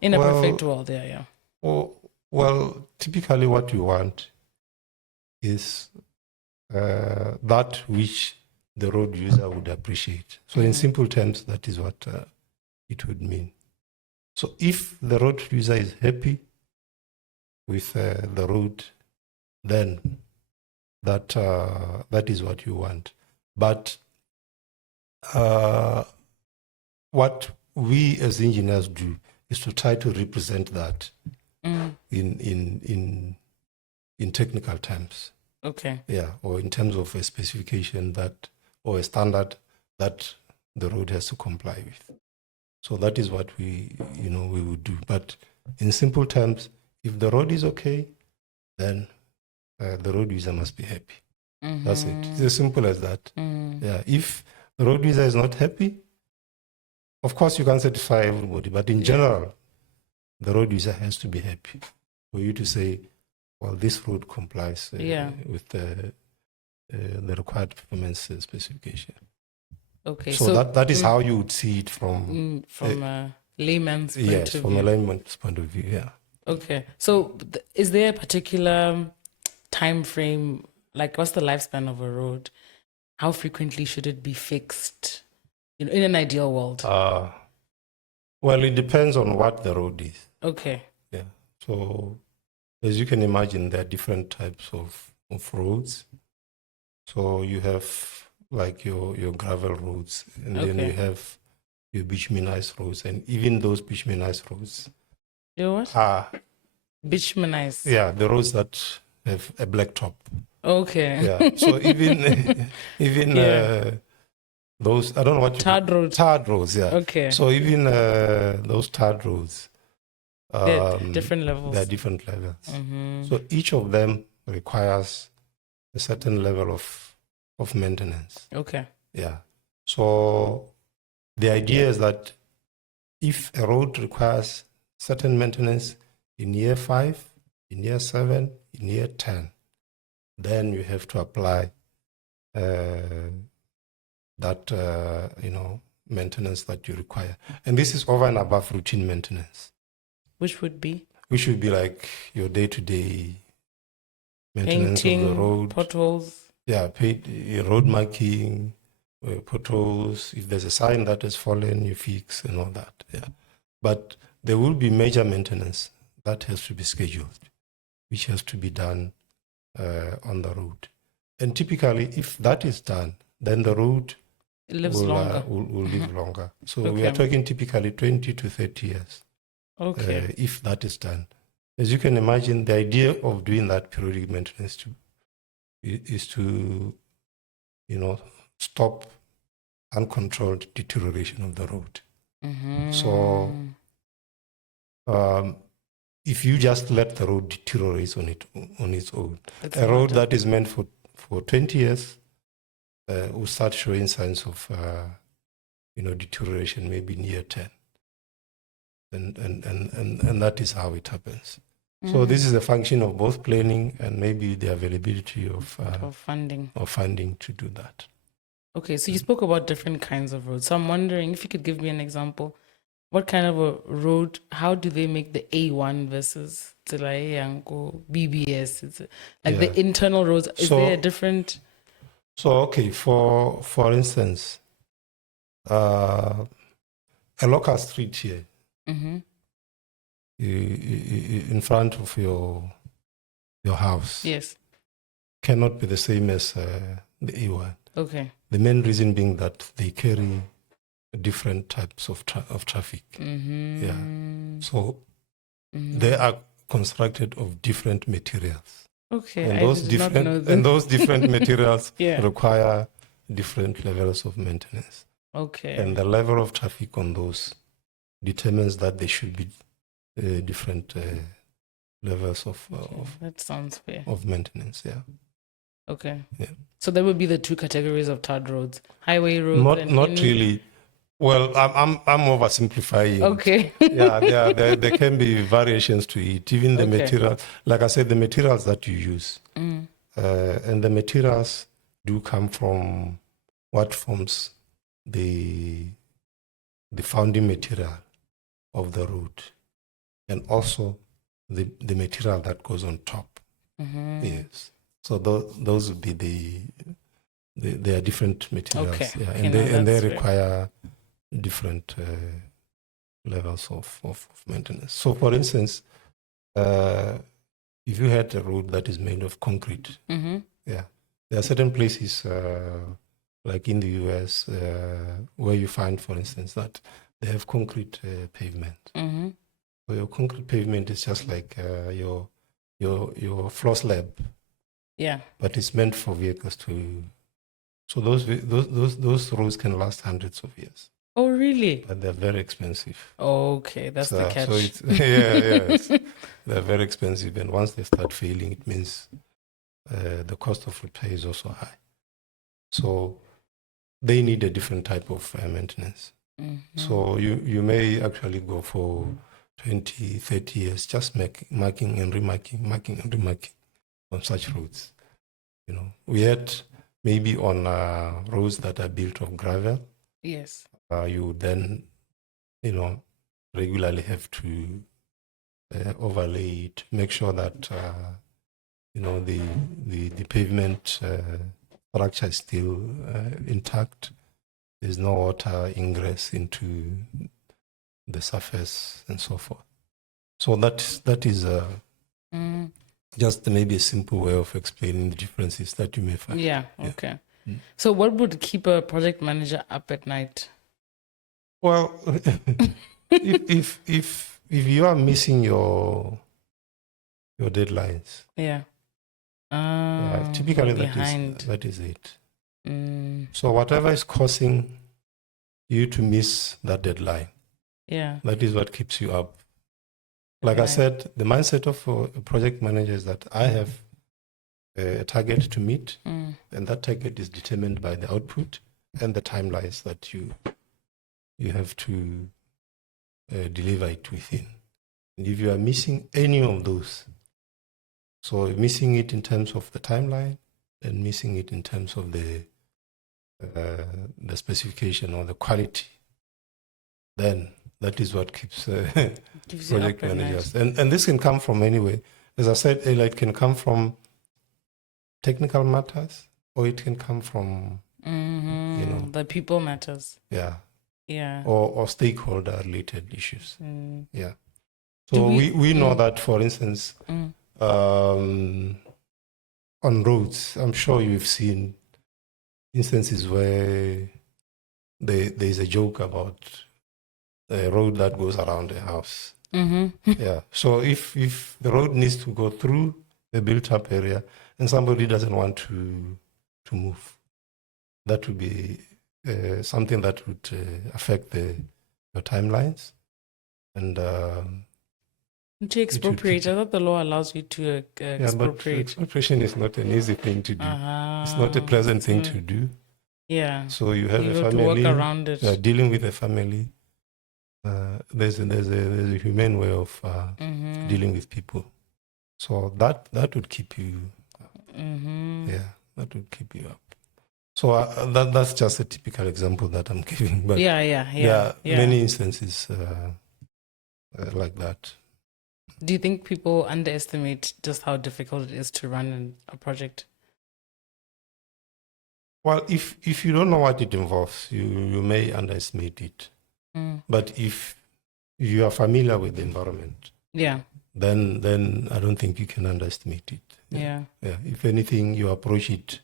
in a perfect world, yeah. Well, typically what you want is that which the road user would appreciate. So in simple terms, that is what it would mean. So if the road user is happy with the road, then that is what you want. But what we as engineers do is to try to represent that in technical terms. Okay. Yeah, or in terms of a specification or a standard that the road has to comply with. So that is what we would do. But in simple terms, if the road is okay, then the road user must be happy. That's it. It's as simple as that. Yeah. If the road user is not happy, of course you can satisfy everybody, but in general, the road user has to be happy for you to say, well, this road complies with the required performance specification. Okay. So that is how you would see it from a layman's point of view. Yes, from a layman's point of view, yeah. Okay. So is there a particular time frame, like what's the lifespan of a road? How frequently should it be fixed, in an ideal world? Well, it depends on what the road is. Okay. Yeah. So as you can imagine, there are different types of roads. So you have like your gravel roads, and then you have your bituminized roads, and even those bituminized roads. Your what? Bituminized. Yeah, the roads that have a black top. Okay. Yeah. So even those, I don't know what tarred roads. Tarred roads, yeah. Okay. So even those tarred roads, different levels. There are different levels. So each of them requires a certain level of maintenance. Okay. Yeah. So the idea is that if a road requires certain maintenance in year 5, in year 7, in year 10, then you have to apply that maintenance that you require. And this is over and above routine maintenance. Which would be? Which would be like your day-to-day maintenance painting, of the road. potholes. Yeah, road marking, potholes. If there's a sign that has fallen, you fix and all that. Yeah. But there will be major maintenance that has to be scheduled, which has to be done on the road. And typically, if that is done, then the road lives longer. Will live longer. So we are talking typically 20 to 30 years. Okay. If that is done. As you can imagine, the idea of doing that periodic maintenance is to stop uncontrolled deterioration of the road. So if you just let the road deteriorate on its own, a road that is meant for 20 years will start showing signs of deterioration maybe in year 10. And that is how it happens. So this is a function of both planning and maybe the availability of funding to do that. Okay, so you spoke about different kinds of roads. So I'm wondering if you could give me an example. What kind of a road, how do they make the A1 versus BBS? It's like the internal roads, is there a different? So, okay, for instance, a local street here, in front of your house, yes, cannot be the same as the A1. Okay. The main reason being that they carry different types of traffic. Yeah. So they are constructed of different materials. Okay. And those different materials require different levels of maintenance. Okay. And the level of traffic on those determines that there should be different levels of that sounds fair. Of maintenance. Yeah. Okay. Yeah. So there would be the two categories of tarred roads: highway roads. Not really. Well, I'm oversimplifying. Okay. Yeah, there can be variations to it. Even the material, like I said, the materials that you use, and the materials do come from what forms the founding material of the road, and also the material that goes on top. Yes. So those would be they are different materials. Okay. Yeah, and they require different levels of maintenance. So, for instance, if you had a road that is made of concrete, yeah, there are certain places like in the US where you find, for instance, that they have concrete pavement. So your concrete pavement is just like your floor slab. Yeah. But it's meant for vehicles to. So those roads can last hundreds of years. Oh, really? But they're very expensive. Okay, that's the catch. So it's, they're very expensive, and once they start failing, it means the cost of repair is also high. So they need a different type of maintenance. So you may actually go for 20, 30 years just marking and remarking on such roads. You know, we had maybe on roads that are built of gravel. Yes. You then, regularly have to overlay it, make sure that, the pavement structure is still intact. There's no water ingress into the surface and so forth. So that is just maybe a simple way of explaining the differences that you may find. Yeah, okay. So what would keep a project manager up at night? Well, if you are missing your deadlines, typically that is it. So whatever is causing you to miss that deadline, that is what keeps you up. Like I said, the mindset of a project manager is that I have a target to meet, and that target is determined by the output and the timelines that you have to deliver it within. And if you are missing any of those, so missing it in terms of the timeline and missing it in terms of the specification or the quality, then that is what keeps project managers. And this can come from anywhere. As I said earlier, it can come from technical matters, or it can come from the people matters. Yeah. Or stakeholder related issues. Yeah. So we know that, for instance, on roads, I'm sure you've seen instances where there's a joke about a road that goes around a house. Yeah. So if the road needs to go through a built-up area and somebody doesn't want to move, that would be something that would affect your timelines. And to expropriate, I thought the law allows you to expropriate. But expropriation is not an easy thing to do. It's not a pleasant thing to do. Yeah. So you have a family, to work around it. Dealing with a family. There's a humane way of dealing with people. So that would keep you, yeah, that would keep you up. So that's just a typical example that I'm giving. But there are many instances like that. Do you think people underestimate just how difficult it is to run a project? Well, if you don't know what it involves, you may underestimate it. But if you are familiar with the environment, then I don't think you can underestimate it. Yeah. If anything, you approach it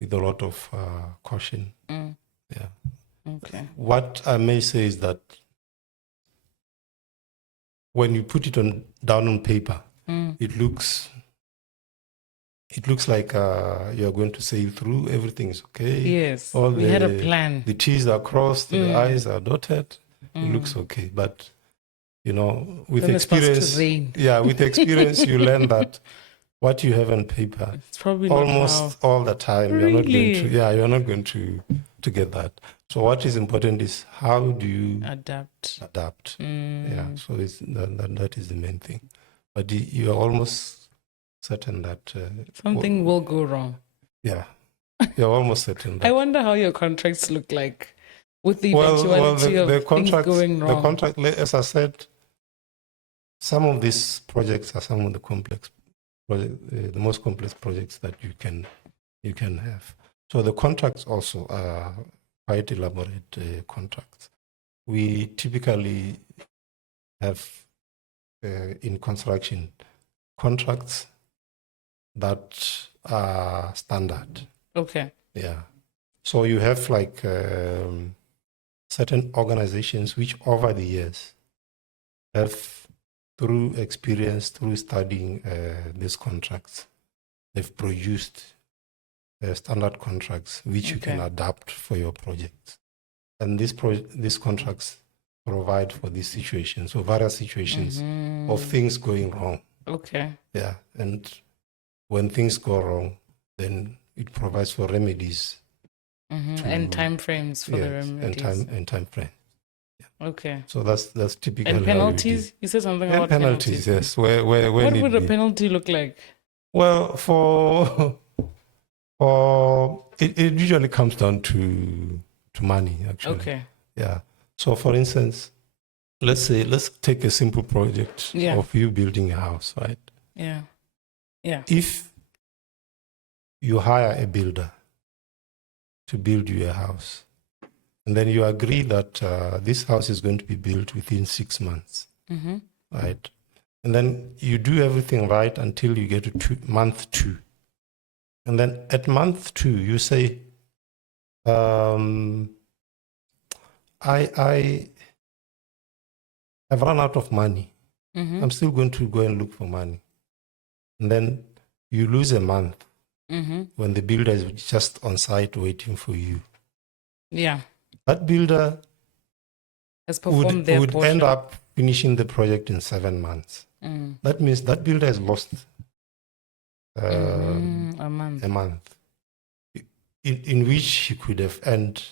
with a lot of caution. Yeah. Okay. What I may say is that when you put it down on paper, it looks like you're going to sail through. Everything is okay. Yes. We had a plan. The T's are crossed, the I's are dotted. It looks okay. But, with experience, with experience, you learn that what you have on paper, it's probably almost all the time, really? you're not going to get that. So what is important is how do you adapt? Yeah. So that is the main thing. But you are almost certain that something will go wrong. Yeah, you're almost certain. I wonder how your contracts look like with the eventuality of things going wrong. The contract, as I said, some of these projects are some of the complex projects, the most complex projects that you can have. So the contracts also are quite elaborate contracts. We typically have in construction contracts that are standard. Okay. Yeah. So you have like certain organizations which over the years have, through experience, through studying these contracts, they've produced standard contracts which you can adapt for your projects. And these contracts provide for these situations, or various situations of things going wrong. Okay. Yeah. And when things go wrong, then it provides for remedies. And time frames for the remedies. And time frame. Yeah. Okay. So that's typical. And penalties? You said something about penalties. Yes. Where what would a penalty look like? Well, for it usually comes down to money, actually. Okay. Yeah. So for instance, let's take a simple project of you building a house, right? Yeah. Yeah. If you hire a builder to build you a house, and then you agree that this house is going to be built within 6 months, right? And then you do everything right until you get to month 2. And then at month 2, you say, I have run out of money. I'm still going to go and look for money. And then you lose a month when the builder is just on site waiting for you. Yeah. That builder has performed would end up finishing the project in 7 months. That means that builder has lost a month in which he could have earned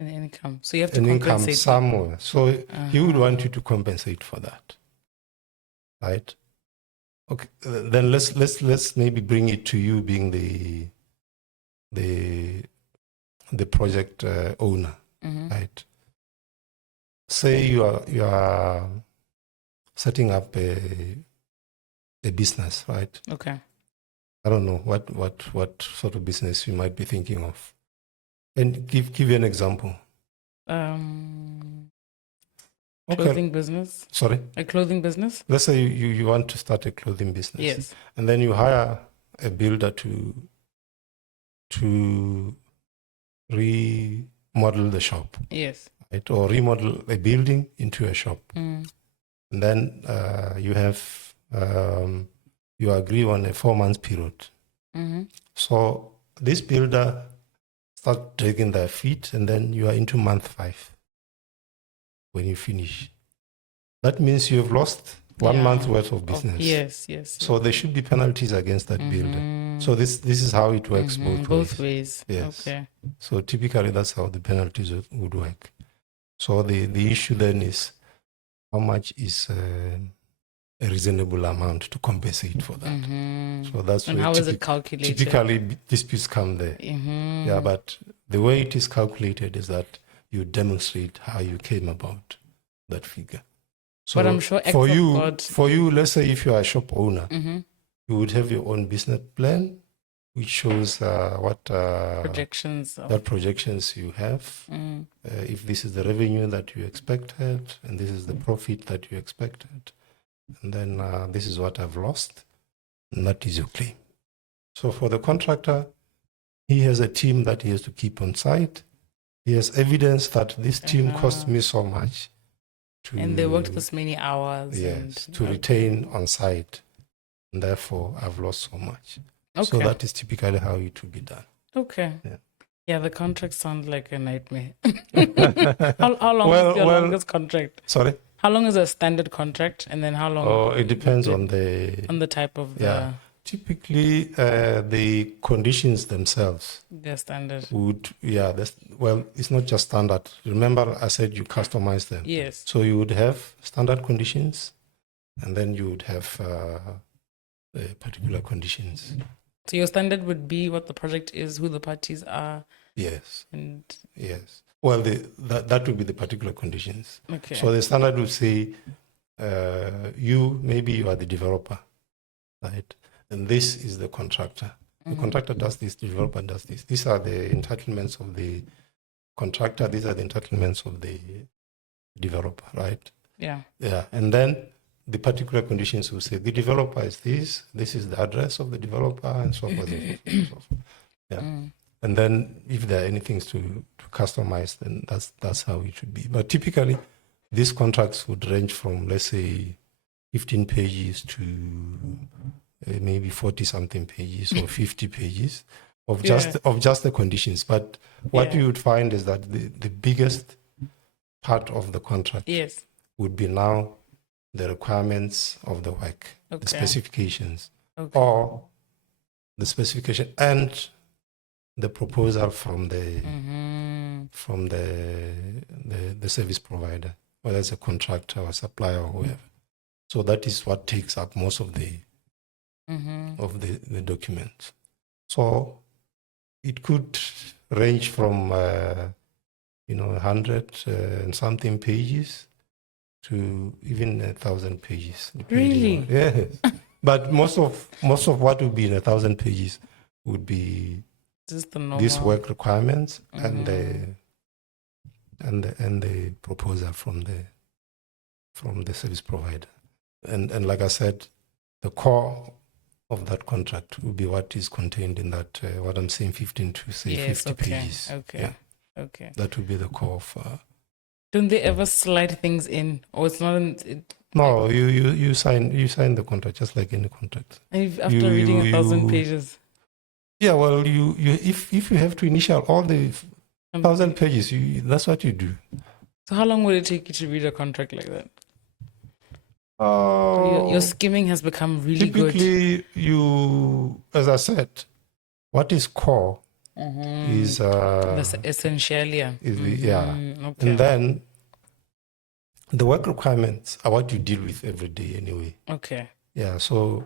an income. So you have to an compensate income somewhere. So he would want you to compensate for that, right? Okay, then let's maybe bring it to you being the project owner, right? Say you are setting up a business, right? Okay. I don't know what sort of business you might be thinking of, and give you an example. Clothing business. Sorry? A clothing business? Let's say you want to start a clothing business. Yes. And then you hire a builder to remodel the shop. Yes. Right? Or remodel a building into a shop. And then you have, you agree on a 4-month period. So this builder starts dragging their feet, and then you are into month 5 when you finish. That means you've lost 1 month worth of business. Yes. So there should be penalties against that builder. So this is how it works both ways. Yes. Okay. So typically that's how the penalties would work. So the issue then is how much is a reasonable amount to compensate for that. So that's And where how is it calculated? Typically, disputes come there. Yeah, but the way it is calculated is that you demonstrate how you came about that figure. So but I'm sure for you, let's say if you are a shop owner, you would have your own business plan, which shows what projections you have. If this is the revenue that you expected, and this is the profit that you expected, and then this is what I've lost, and that is your claim. So for the contractor, he has a team that he has to keep on site. He has evidence that this team cost me so much. And they worked this many hours. Yes, to retain on site. And therefore, I've lost so much. Okay. So that is typically how it will be done. Okay. Yeah, the contract sounds like a nightmare. How long is your longest contract? Sorry? How long is a standard contract? And then how long? Oh, it depends on the type of the... Typically, the conditions themselves. They're standard. It's not just standard. Remember, I said you customize them. Yes. So you would have standard conditions, and then you would have particular conditions. So your standard would be what the project is, who the parties are. Yes. And yes. Well, that would be the particular conditions. Okay. So the standard would say, maybe you are the developer, right? And this is the contractor. The contractor does this, the developer does this. These are the entitlements of the contractor. These are the entitlements of the developer, right? Yeah. Yeah. And then the particular conditions will say the developer is this is the address of the developer, and so forth and so forth. Yeah. And then if there are any things to customize, then that's how it should be. But typically, these contracts would range from, let's say, 15 pages to maybe 40 something pages or 50 pages of just the conditions. But what you would find is that the biggest part of the contract would be now the requirements of the work, the specifications, or the specification and the proposal from the service provider, whether it's a contractor or a supplier or whoever. So that is what takes up most of the document. So it could range from 100 and something pages to even 1,000 pages. Really? Yes. But most of what would be in 1,000 pages would be just the normal. These work requirements and the proposal from the service provider. And like I said, the core of that contract will be what is contained in that, what I'm saying, 15 to 50 pages. Okay. Yeah. Okay. That will be the core of... Don't they ever slide things in? Or it's not... No, you sign the contract just like any contract. After reading 1,000 pages? Yeah, well, if you have to initial all the 1,000 pages, that's what you do. So how long would it take you to read a contract like that? Your skimming has become really good. Typically, as I said, what is core is... That's essential, yeah. Okay. And then the work requirements are what you deal with every day anyway. Okay. Yeah, so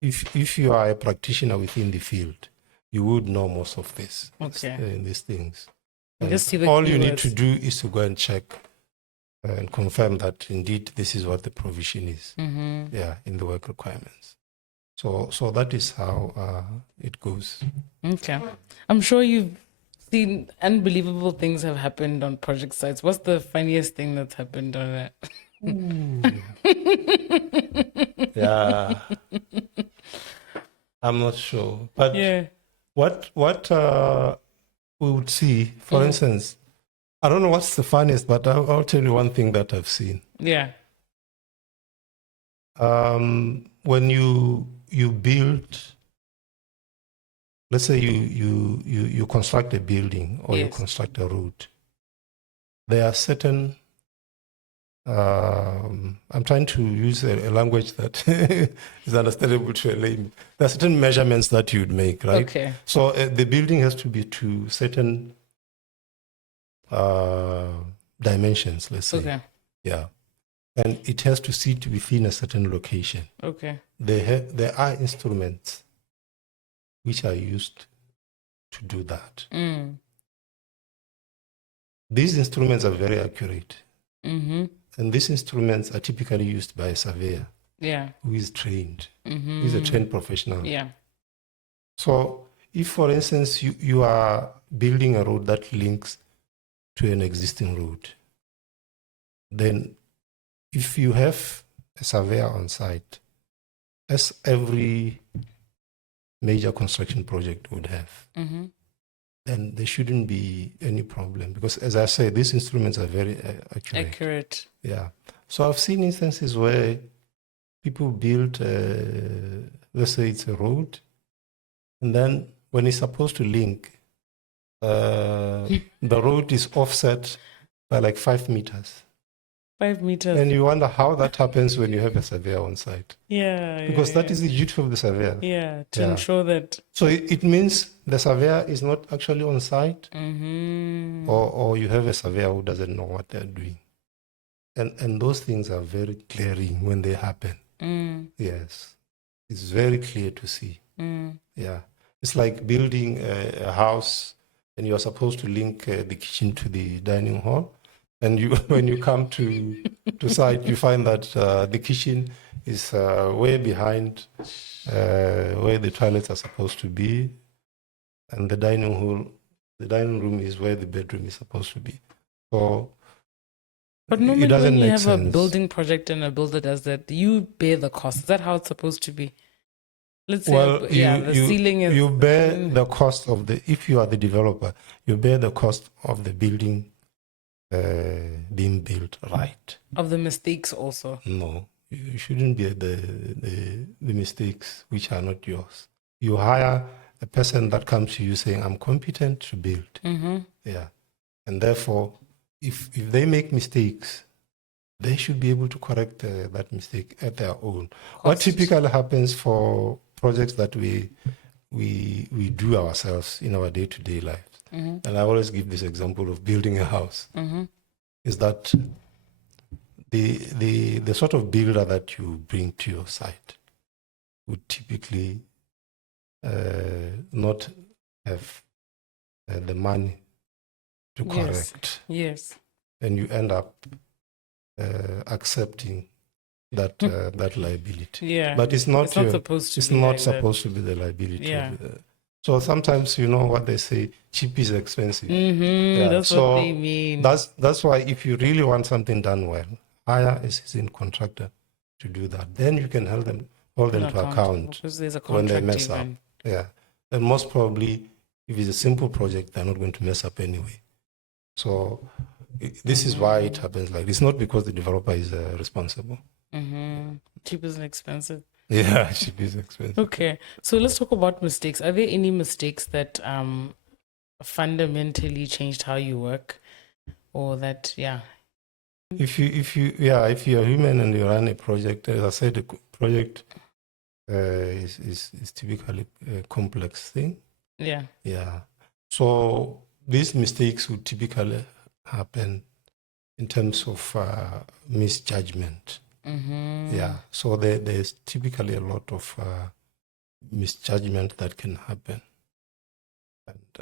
if you are a practitioner within the field, you would know most of this, these things. Just see the all keywords. You need to do is to go and check and confirm that indeed this is what the provision is. In the work requirements. So that is how it goes. Okay. I'm sure you've seen unbelievable things have happened on project sites. What's the funniest thing that's happened on it? Yeah. I'm not sure. But what we would see, for instance, I don't know what's the funniest, but I'll tell you one thing that I've seen. Yeah. When you build, let's say you construct a building or you construct a road, there are certain, I'm trying to use a language that is understandable to a layman. There are certain measurements that you'd make, right? Okay. So the building has to be to certain dimensions, let's say. Okay. Yeah. and it has to sit within a certain location. Okay. There are instruments which are used to do that. These instruments are very accurate. And these instruments are typically used by a surveyor who is trained, who is a trained professional. Yeah. So if, for instance, you are building a road that links to an existing road, then if you have a surveyor on site, as every major construction project would have, then there shouldn't be any problem, because, as I say, these instruments are very accurate. Yeah. So I've seen instances where people build, let's say it's a road, and then when it's supposed to link, the road is offset by like 5 meters. 5 meters. And you wonder how that happens when you have a surveyor on site. Yeah. Because that is the duty of the surveyor. Yeah, to ensure that. So it means the surveyor is not actually on site, or you have a surveyor who doesn't know what they're doing. And those things are very glaring when they happen. Yes. It's very clear to see. Yeah. It's like building a house and you're supposed to link the kitchen to the dining hall. And when you come to site, you find that the kitchen is way behind where the toilets are supposed to be, and the dining room is where the bedroom is supposed to be. So, but normally when you have a building project and a builder does that, you bear the cost. Is that how it's supposed to be? Let's say, the ceiling is... You bear the cost of if you are the developer, you bear the cost of the building being built right. Of the mistakes also? No, you shouldn't be the mistakes which are not yours. You hire a person that comes to you saying, I'm competent to build. Yeah. And therefore, if they make mistakes, they should be able to correct that mistake at their own. What typically happens for projects that we do ourselves in our day-to-day lives, and I always give this example of building a house, is that the sort of builder that you bring to your site would typically not have the money to correct. Yes. And you end up accepting that liability. Yeah. But it's not supposed to be the liability. Yeah. So sometimes, you know what they say, cheap is expensive. That's what they mean. That's why if you really want something done well, hire a seasoned contractor to do that. Then you can hold them to account when they mess up. Yeah. And most probably, if it's a simple project, they're not going to mess up anyway. So this is why it happens like this. It's not because the developer is responsible. Cheap isn't expensive. Yeah, cheap is expensive. Okay. So let's talk about mistakes. Are there any mistakes that fundamentally changed how you work? Or that, If you're human and you run a project, as I said, the project is typically a complex thing. Yeah. Yeah. So these mistakes would typically happen in terms of misjudgment. Yeah. So there's typically a lot of misjudgment that can happen.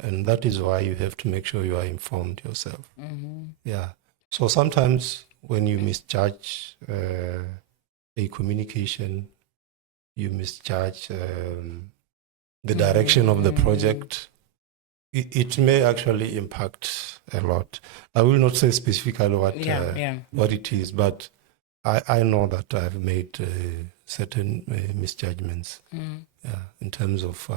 And that is why you have to make sure you are informed yourself. Yeah. So sometimes when you misjudge a communication, you misjudge the direction of the project, it may actually impact a lot. I will not say specifically what it is, but I know that I've made certain misjudgments in terms of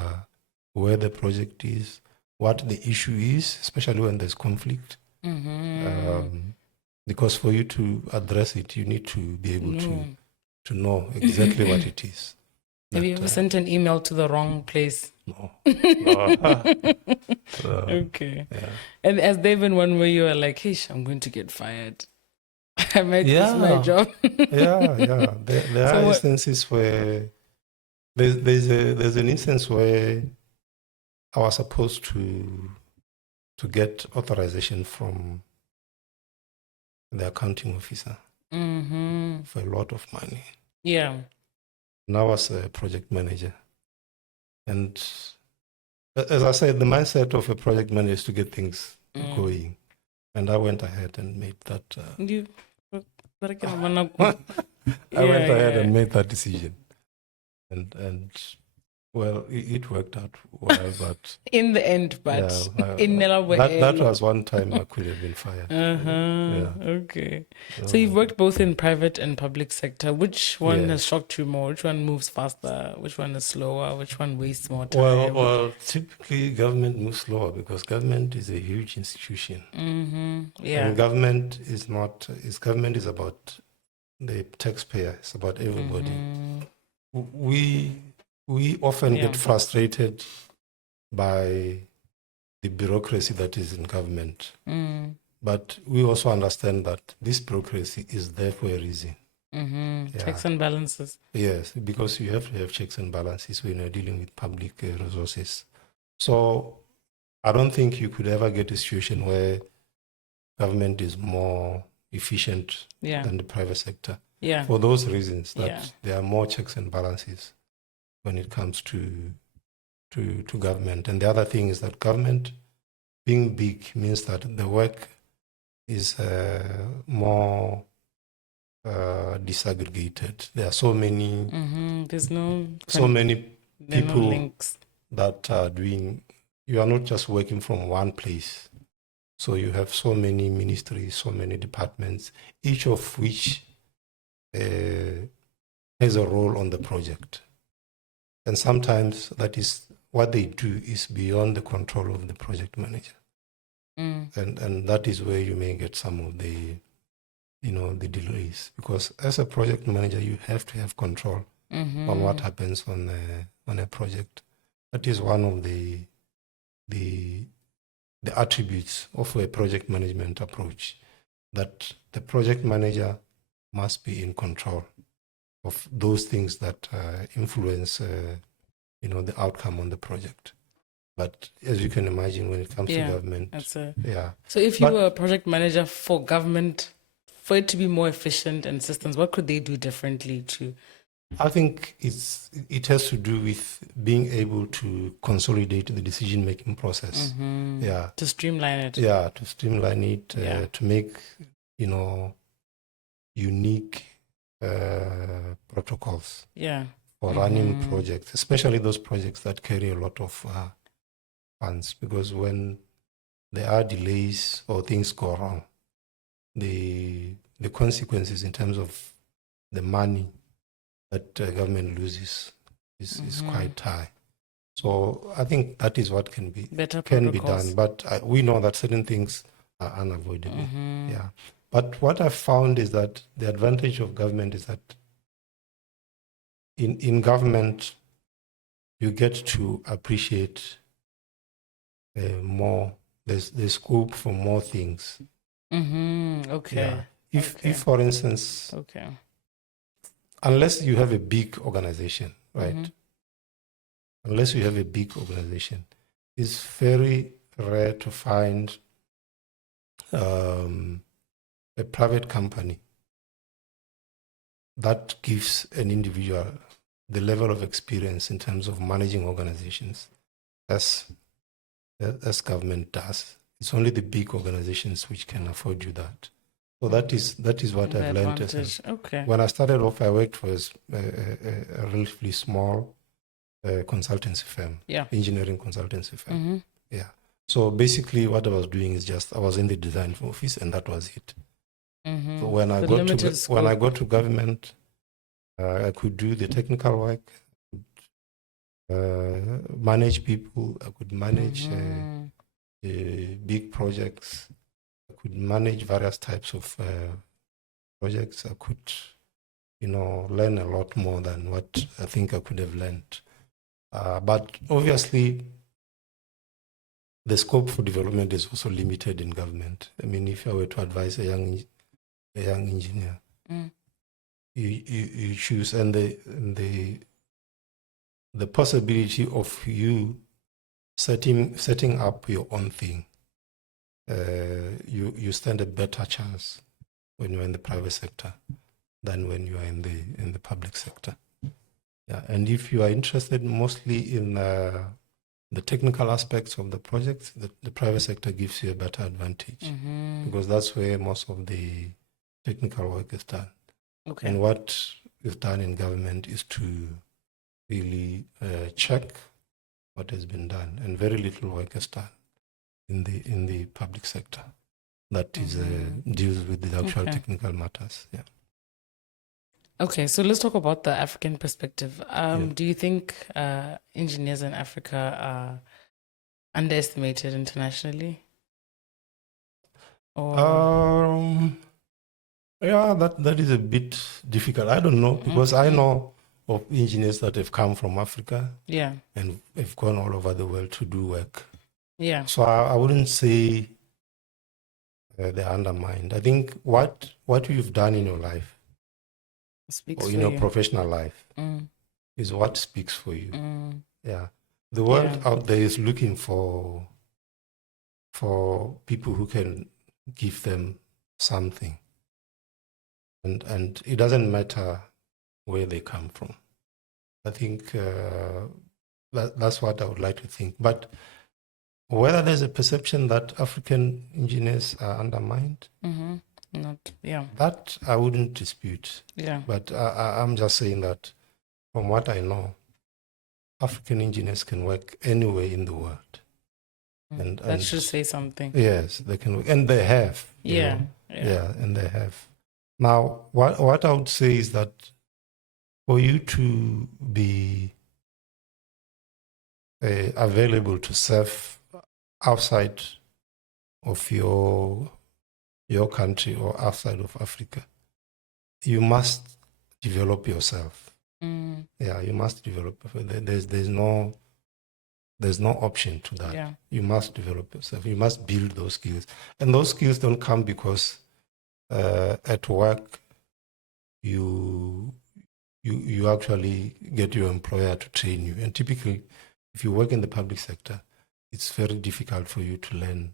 where the project is, what the issue is, especially when there's conflict. Because for you to address it, you need to be able to know exactly what it is. Have you ever sent an email to the wrong place? No. Okay. Yeah. And has there been one where you were like, hey, I'm going to get fired? I might lose my job. Yeah. There are instances where there's an instance where I was supposed to get authorization from the accounting officer. for a lot of money. Yeah. And I was a project manager. And as I said, the mindset of a project manager is to get things going. And I went ahead and made that. I went ahead and made that decision. And well, it worked out well, but in the end, but that was one time I could have been fired. Okay. So you've worked both in private and public sector. Which one has shocked you more? Which one moves faster? Which one is slower? Which one wastes more time? Well, typically government moves slower because government is a huge institution. And government is not. Government is about the taxpayer. It's about everybody. We often get frustrated by the bureaucracy that is in government. But we also understand that this bureaucracy is there for a reason. Checks and balances. Yes, because you have to have checks and balances when you're dealing with public resources. So I don't think you could ever get a situation where government is more efficient than the private sector. For those reasons, that there are more checks and balances when it comes to government. And the other thing is that government being big means that the work is more disaggregated. There are so many people that are doing. You are not just working from one place. So you have so many ministries, so many departments, each of which has a role on the project. And sometimes that is what they do is beyond the control of the project manager. And that is where you may get some of the delays, because as a project manager you have to have control on what happens on a project. That is one of the attributes of a project management approach, that the project manager must be in control of those things that influence the outcome on the project. But as you can imagine, when it comes to government, So if you were a project manager for government, for it to be more efficient and systems, what could they do differently to? I think it has to do with being able to consolidate the decision-making process. To streamline it. To streamline it, to make, unique protocols for running projects, especially those projects that carry a lot of funds, because when there are delays or things go wrong, the consequences in terms of the money that government loses is quite high. So I think that is what can be done. But we know that certain things are unavoidable. But what I've found is that the advantage of government is that in government you get to appreciate more. There's scope for more things. If for instance, unless you have a big organization, right? Unless you have a big organization, it's very rare to find a private company that gives an individual the level of experience in terms of managing organizations as government does. It's only the big organizations which can afford you that. So that is what I've learned. When I started off, I worked for a relatively small consultancy firm, engineering consultancy firm. So basically what I was doing is just, I was in the design office and that was it. So when I got to government, I could do the technical work, manage people, I could manage big projects, I could manage various types of projects. I could, learn a lot more than what I think I could have learned. But obviously, the scope for development is also limited in government. I mean, if I were to advise a young engineer, you choose, and the possibility of you setting up your own thing, you stand a better chance when you're in the private sector. than when you are in the public sector. Yeah, and if you are interested mostly in the technical aspects of the project, the private sector gives you a better advantage because that's where most of the technical work is done. Okay. And what is done in government is to really check what has been done, and very little work is done in the public sector that is deals with the actual technical matters. Yeah. Okay, so let's talk about the African perspective. Do you think engineers in Africa are underestimated internationally? Or Yeah, that is a bit difficult. I don't know because I know of engineers that have come from Africa, yeah, and have gone all over the world to do work. yeah, So I wouldn't say they're undermined. I think what you've done in your life speaks or for in your you. professional life is what speaks for you. Yeah, the world Yeah. out there is looking for people who can give them something, and it doesn't matter where they come from. I think that's what I would like to think. But whether there's a perception that African engineers are undermined, Not, yeah, that I wouldn't dispute. yeah, But I'm just saying that from what I know, African engineers can work anywhere in the world. that should say something. Yes, they can work, and they have. you Yeah, know. yeah. And they have. Now, what I would say is that for you to be available to serve outside of your country or outside of Africa, you must develop yourself. Yeah, you must develop. There's no option to that. Yeah. You must develop yourself. You must build those skills, and those skills don't come because at work you actually get your employer to train you. And typically, if you work in the public sector, it's very difficult for you to learn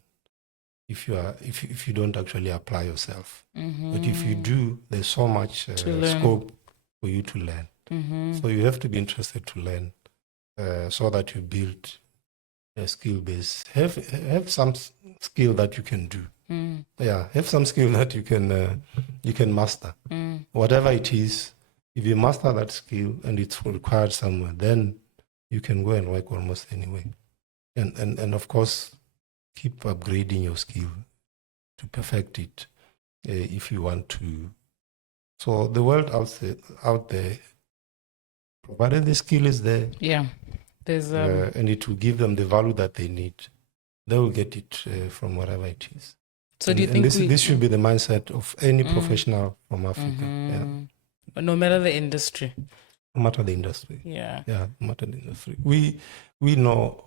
if you don't actually apply yourself. But if you do, there's so much scope for you to learn. So you have to be interested to learn so that you build a skill base. Have some skill that you can do. Yeah, have some skill that you can master. Whatever it is, if you master that skill and it's required somewhere, then you can go and work almost anywhere. And of course, keep upgrading your skill to perfect it if you want to. So the world out there, provided the skill is there, there's and it will give them the value that they need, they will get it from wherever it is. So do you think this should be the mindset of any professional from Africa? Yeah. But no matter the industry. No matter the industry. Yeah. Yeah, no matter the industry. We know.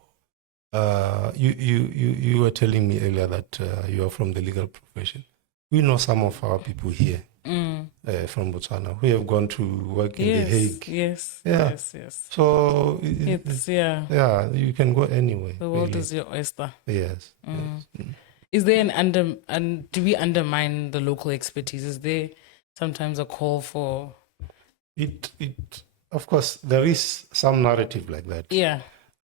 You were telling me earlier that you are from the legal profession. We know some of our people here from Botswana who have gone to work in The Hague. Yes. Yeah. Yes. So it's you can go anywhere. The world is your oyster. Yes. Is there do we undermine the local expertise? Is there sometimes a call for it? Of course, there is some narrative like that. Yeah.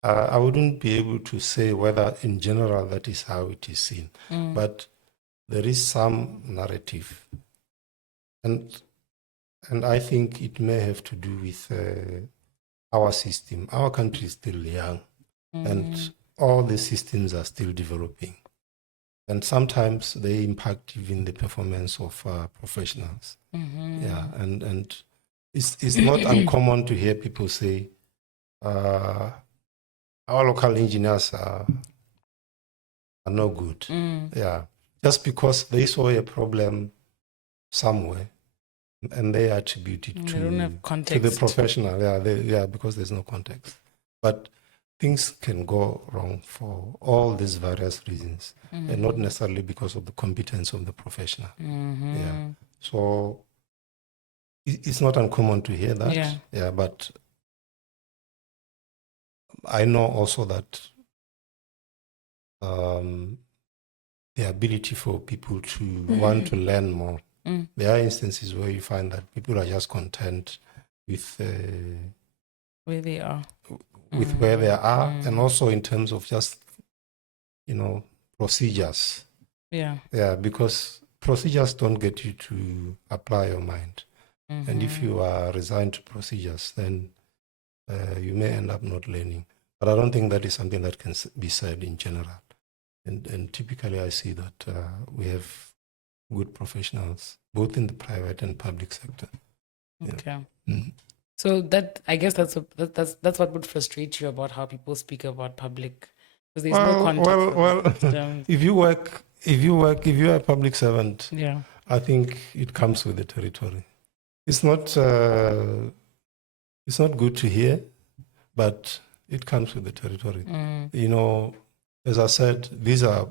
I wouldn't be able to say whether in general that is how it is seen, but there is some narrative. And I think it may have to do with our system. Our country is still young, and all the systems are still developing. And sometimes they impact even the performance of professionals. Yeah, and it's not uncommon to hear people say, our local engineers are no good. Yeah, just because they saw a problem somewhere and they attribute it to the professional. Yeah, because there's no context. But things can go wrong for all these various reasons, and not necessarily because of the competence of the professional. Yeah, so it's not uncommon to hear that. Yeah, but I know also that the ability for people to want to learn more There are instances where you find that people are just content with where they are, where they are, and also in terms of just procedures. Yeah, because procedures don't get you to apply your mind, and if you are resigned to procedures, then you may end up not learning. But I don't think that is something that can be said in general. And typically, I see that we have good professionals, both in the private and public sector. Okay. Mm. So that, I guess that's what would frustrate you about how people speak about public, because there's no context. Well, if you are a public servant, yeah, I think it comes with the territory. It's not good to hear, but it comes with the territory. As I said, these are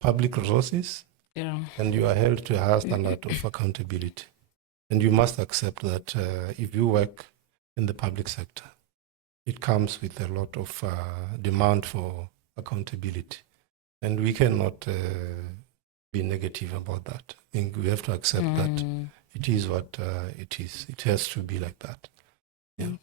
public resources, and you are held to a higher standard of accountability. And you must accept that if you work in the public sector, it comes with a lot of demand for accountability. And we cannot be negative about that. I think we have to accept that it is what it is. It has to be like that. Yeah.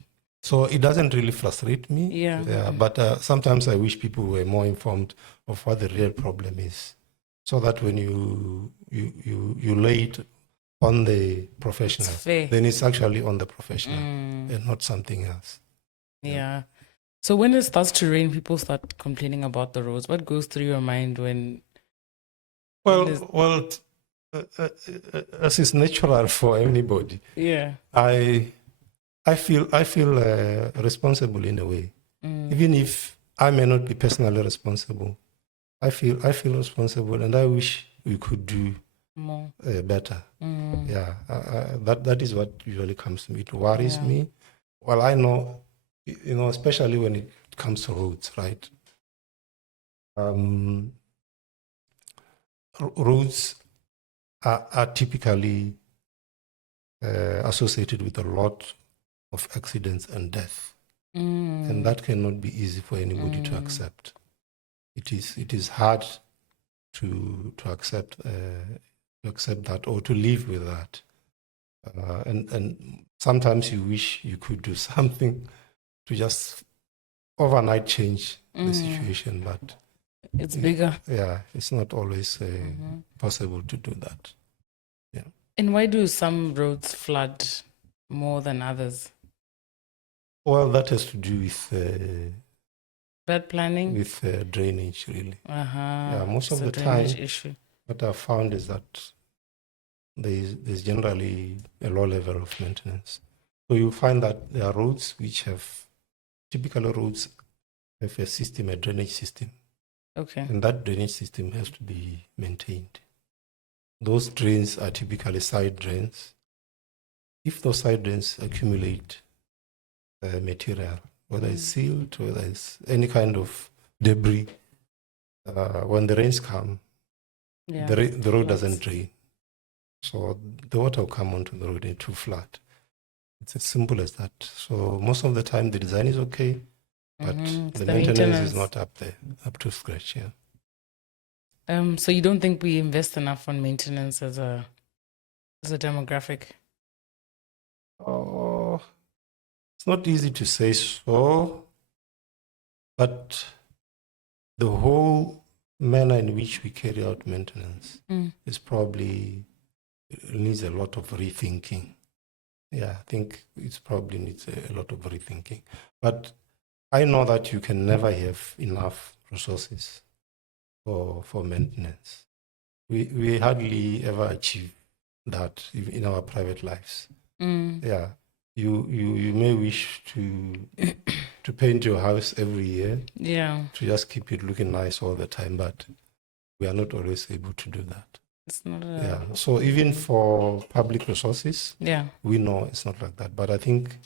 So it doesn't really frustrate me. Yeah. But sometimes I wish people were more informed of what the real problem is, so that when you lay it on the professional, then it's actually on the professional and not something else. Yeah. So when it starts to rain, people start complaining about the roads. What goes through your mind when? Well, as is natural for anybody. Yeah. I feel responsible in a way, even if I may not be personally responsible. I feel responsible, and I wish we could do more better. Yeah, that is what usually comes to me. It worries me. Well, I know, especially when it comes to roads, right? Roads are typically associated with a lot of accidents and death, and that cannot be easy for anybody to accept. It is hard to accept that, or to live with that, and sometimes you wish you could do something to just overnight change the situation, but it's bigger. Yeah, it's not always possible to do that. Yeah. And why do some roads flood more than others? Well, that has to do with bad planning, with drainage, really. Yeah, most it's of a the time, drainage issue. what I've found is that there's generally a low level of maintenance. So you find that there are roads which have, typical roads have a drainage system. Okay. And that drainage system has to be maintained. Those drains are typically side drains. If those side drains accumulate material, whether it's silt, whether it's any kind of debris, when the rains come, the road doesn't drain. So the water will come onto the road into flood. It's as simple as that. So most of the time the design is okay, but the maintenance is not up to scratch. Yeah. So you don't think we invest enough on maintenance as a demographic? Oh, it's not easy to say so, but the whole manner in which we carry out maintenance is probably needs a lot of rethinking. Yeah, I think it probably needs a lot of rethinking. But I know that you can never have enough resources for maintenance. We hardly ever achieve that in our private lives. Yeah, you may wish to paint your house every year. Yeah, to just keep it looking nice all the time, but we are not always able to do that. it's not. So even for public resources, we know it's not like that. But I think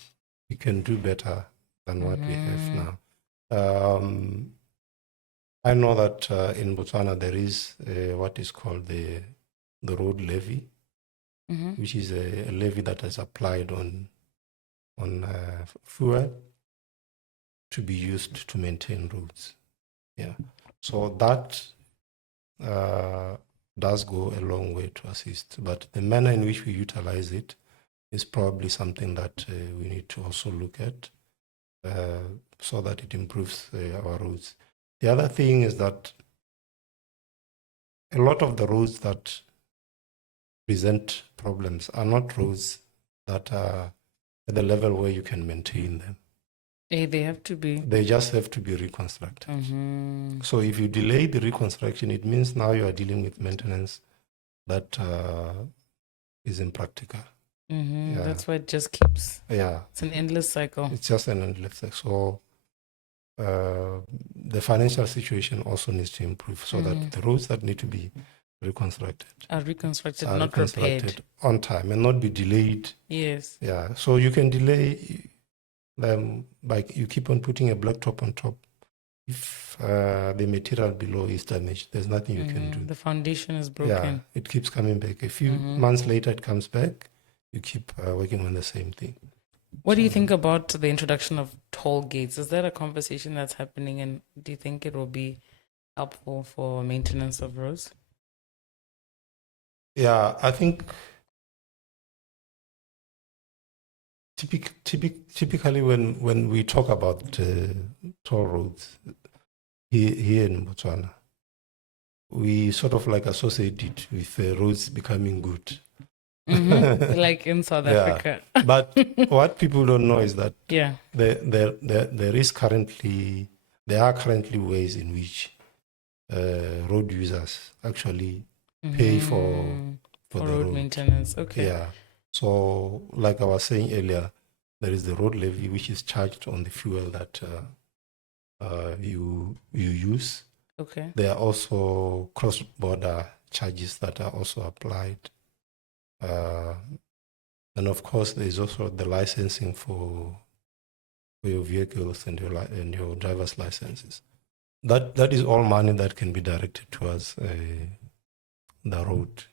we can do better than what we have now. I know that in Botswana there is what is called the road levy, which is a levy that is applied on fuel to be used to maintain roads. Yeah. So that does go a long way to assist. But the manner in which we utilize it is probably something that we need to also look at so that it improves our roads. The other thing is that a lot of the roads that present problems are not roads that are at the level where you can maintain them. They have to be. They just have to be reconstructed. Mm-hmm. So if you delay the reconstruction, it means now you are dealing with maintenance that is impractical. Mm-hmm. Yeah. That's why it just keeps. Yeah. It's an endless cycle. It's just an endless cycle. So the financial situation also needs to improve so that the roads that need to be reconstructed are reconstructed, not repaired on time and not be delayed. Yes. Yeah. So you can delay them by you keep on putting a blacktop on top. If the material below is damaged, there's nothing you can do. The foundation is broken. Yeah, it keeps coming back. A few months later, it comes back. You keep working on the same thing. What do you think about the introduction of toll gates? Is that a conversation that's happening, and do you think it will be helpful for maintenance of roads? Yeah, I think typically when we talk about toll roads here in Botswana, we sort of like associate it with roads becoming good. Like in South Africa. But what people don't know is that there are currently ways in which road users actually pay for the road maintenance. Okay. Yeah. So, like I was saying earlier, there is the road levy, which is charged on the fuel that you use. Okay. There are also cross-border charges that are also applied. And of course, there is also the licensing for your vehicles and your driver's licenses. That is all money that can be directed towards the road.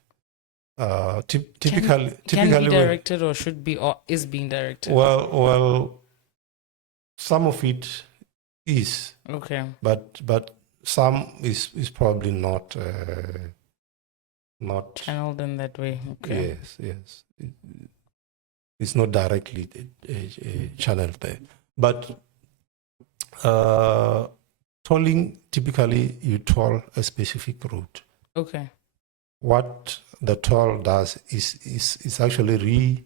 Typically, can be directed or should be or is being directed. Well, some of it is okay, but some is probably not channeled in that way. Okay. Yes. It's not directly channeled there, but tolling, typically you toll a specific route. Okay. What the toll does is actually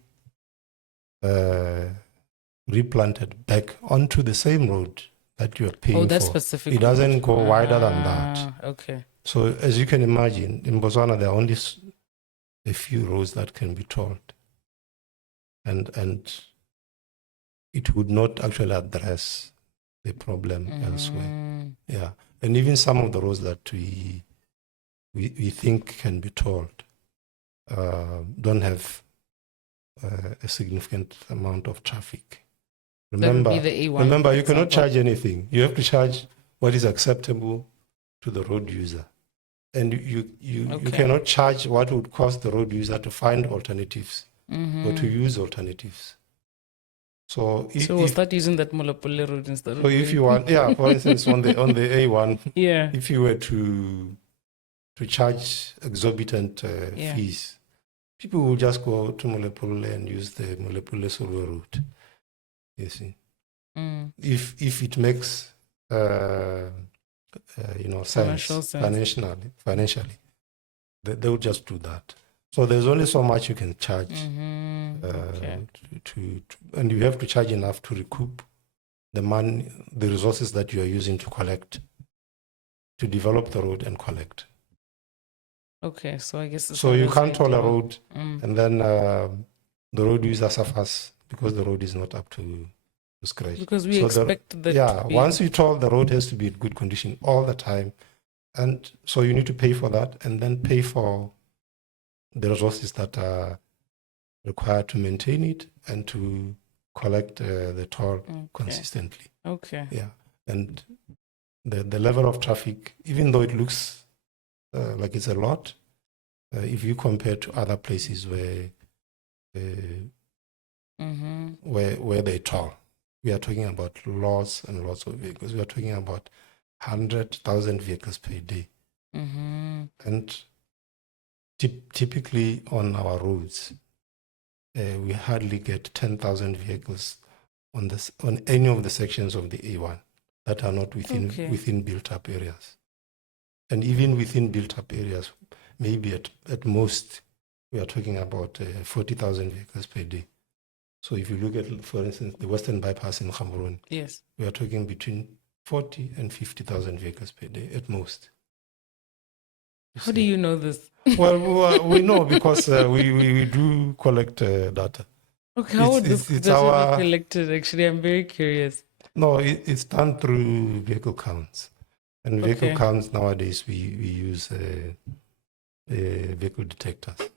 replanted back onto the same road that you are paying for. Oh, that's specific. It doesn't go wider than that. Okay. So as you can imagine, in Botswana there are only a few roads that can be tolled, and it would not actually address the problem elsewhere. Yeah, and even some of the roads that we think can be tolled don't have a significant amount of traffic. Remember, you cannot charge anything. You have to charge what is acceptable to the road user. And you cannot charge what would cost the road user to find alternatives or to use alternatives. So we'll start using that Mmoloki road instead. So if you want, for instance, on the A1, yeah, if you were to charge exorbitant fees, people will just go to Mmoloki and use the Mmoloki solo route. You see, if it makes sense financially, they would just do that. So there's only so much you can charge, and you have to charge enough to recoup the money, the resources that you are using to develop the road and collect. Okay, so I guess so you can't toll a road, and then the road user suffers because the road is not up to scratch. Because we expect that. Yeah, once you toll, the road has to be in good condition all the time, and so you need to pay for that, and then pay for the resources that are required to maintain it and to collect the toll consistently. Okay. Yeah, and the level of traffic, even though it looks like it's a lot, if you compare to other places where they toll, we are talking about lots and lots of vehicles. We are talking about 100,000 vehicles per day, and typically on our roads, we hardly get 10,000 vehicles on any of the sections of the A1 that are not within built-up areas. And even within built-up areas, maybe at most, we are talking about 40,000 vehicles per day. So if you look at, for instance, the Western Bypass in Gaborone, yes, we are talking between 40 and 50,000 vehicles per day at most. How do you know this? Well, we know because we do collect data. Okay, how would this data be collected? Actually, I'm very curious. No, it's done through vehicle counts. And vehicle counts nowadays, we use vehicle detectors.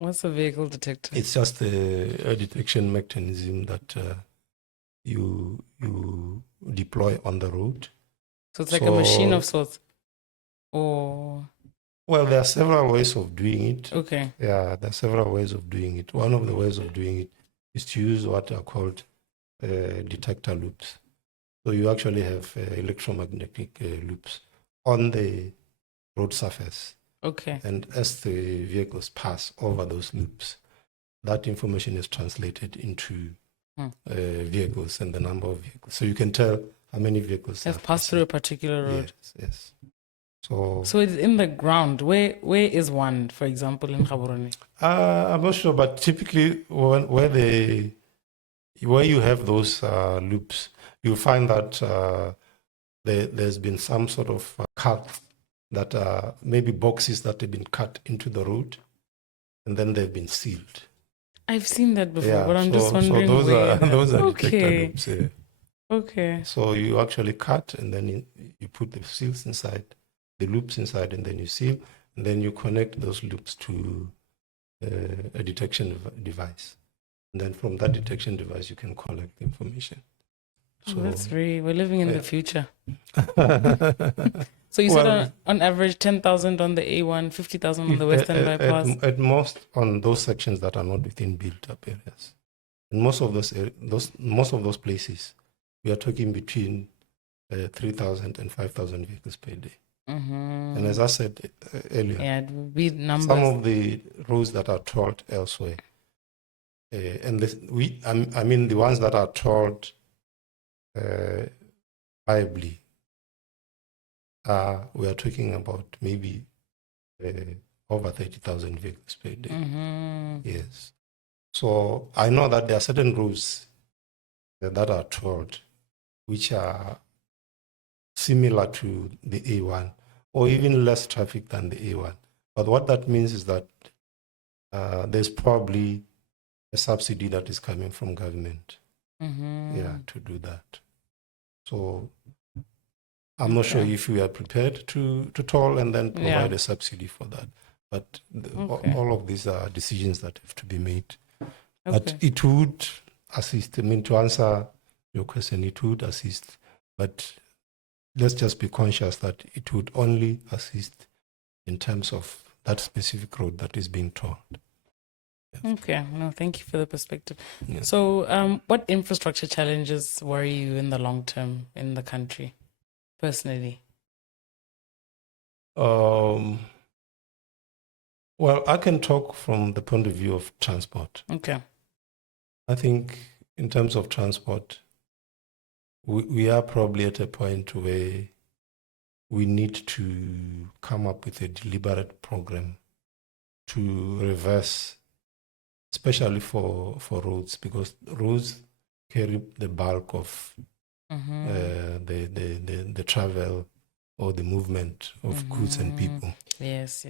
What's a vehicle detector? It's just a detection mechanism that you deploy on the road. So it's like a machine of sorts? Or... Well, there are several ways of doing it. Okay. Yeah, there are several ways of doing it. One of the ways of doing it is to use what are called detector loops. So you actually have electromagnetic loops on the road surface. Okay. And as the vehicles pass over those loops, that information is translated into vehicles and the number of vehicles. So you can tell how many vehicles have passed through a particular road. Yes. So it's in the ground. Where is one, for example, in Gaborone? I'm not sure, but typically where you have those loops, you'll find that there's been some sort of cut that are maybe boxes that have been cut into the road, and then they've been sealed. I've seen that before, but I'm just wondering. So those are detector loops. Yeah. Okay. So you actually cut, and then you put the seals inside, the loops inside, and then you seal, and then you connect those loops to a detection device. And then from that detection device, you can collect the information. So we're living in the future. So you said on average 10,000 on the A1, 50,000 on the Western Bypass? At most on those sections that are not within built-up areas. And most of those places, we are talking between 3,000 and 5,000 vehicles per day. Mm-hmm. And as I said earlier, it would be numbers. Some of the roads that are tolled elsewhere, and the ones that are tolled viably, we are talking about maybe over 30,000 vehicles per day. Mm-hmm. Yes. So I know that there are certain roads that are tolled, which are similar to the A1, or even less traffic than the A1. But what that means is that there's probably a subsidy that is coming from government, to do that. So I'm not sure if we are prepared to toll and then provide a subsidy for that. But all of these are decisions that have to be made. But it would assist. To answer your question, it would assist. But let's just be conscious that it would only assist in terms of that specific road that is being tolled. Yes. Okay. No, thank you for the perspective. Yeah. So what infrastructure challenges worry you in the long term in the country, personally? Well, I can talk from the point of view of transport. Okay. I think in terms of transport, we are probably at a point where we need to come up with a deliberate program to reverse, especially for roads, because roads carry the bulk of the travel or the movement of goods and people. Yes.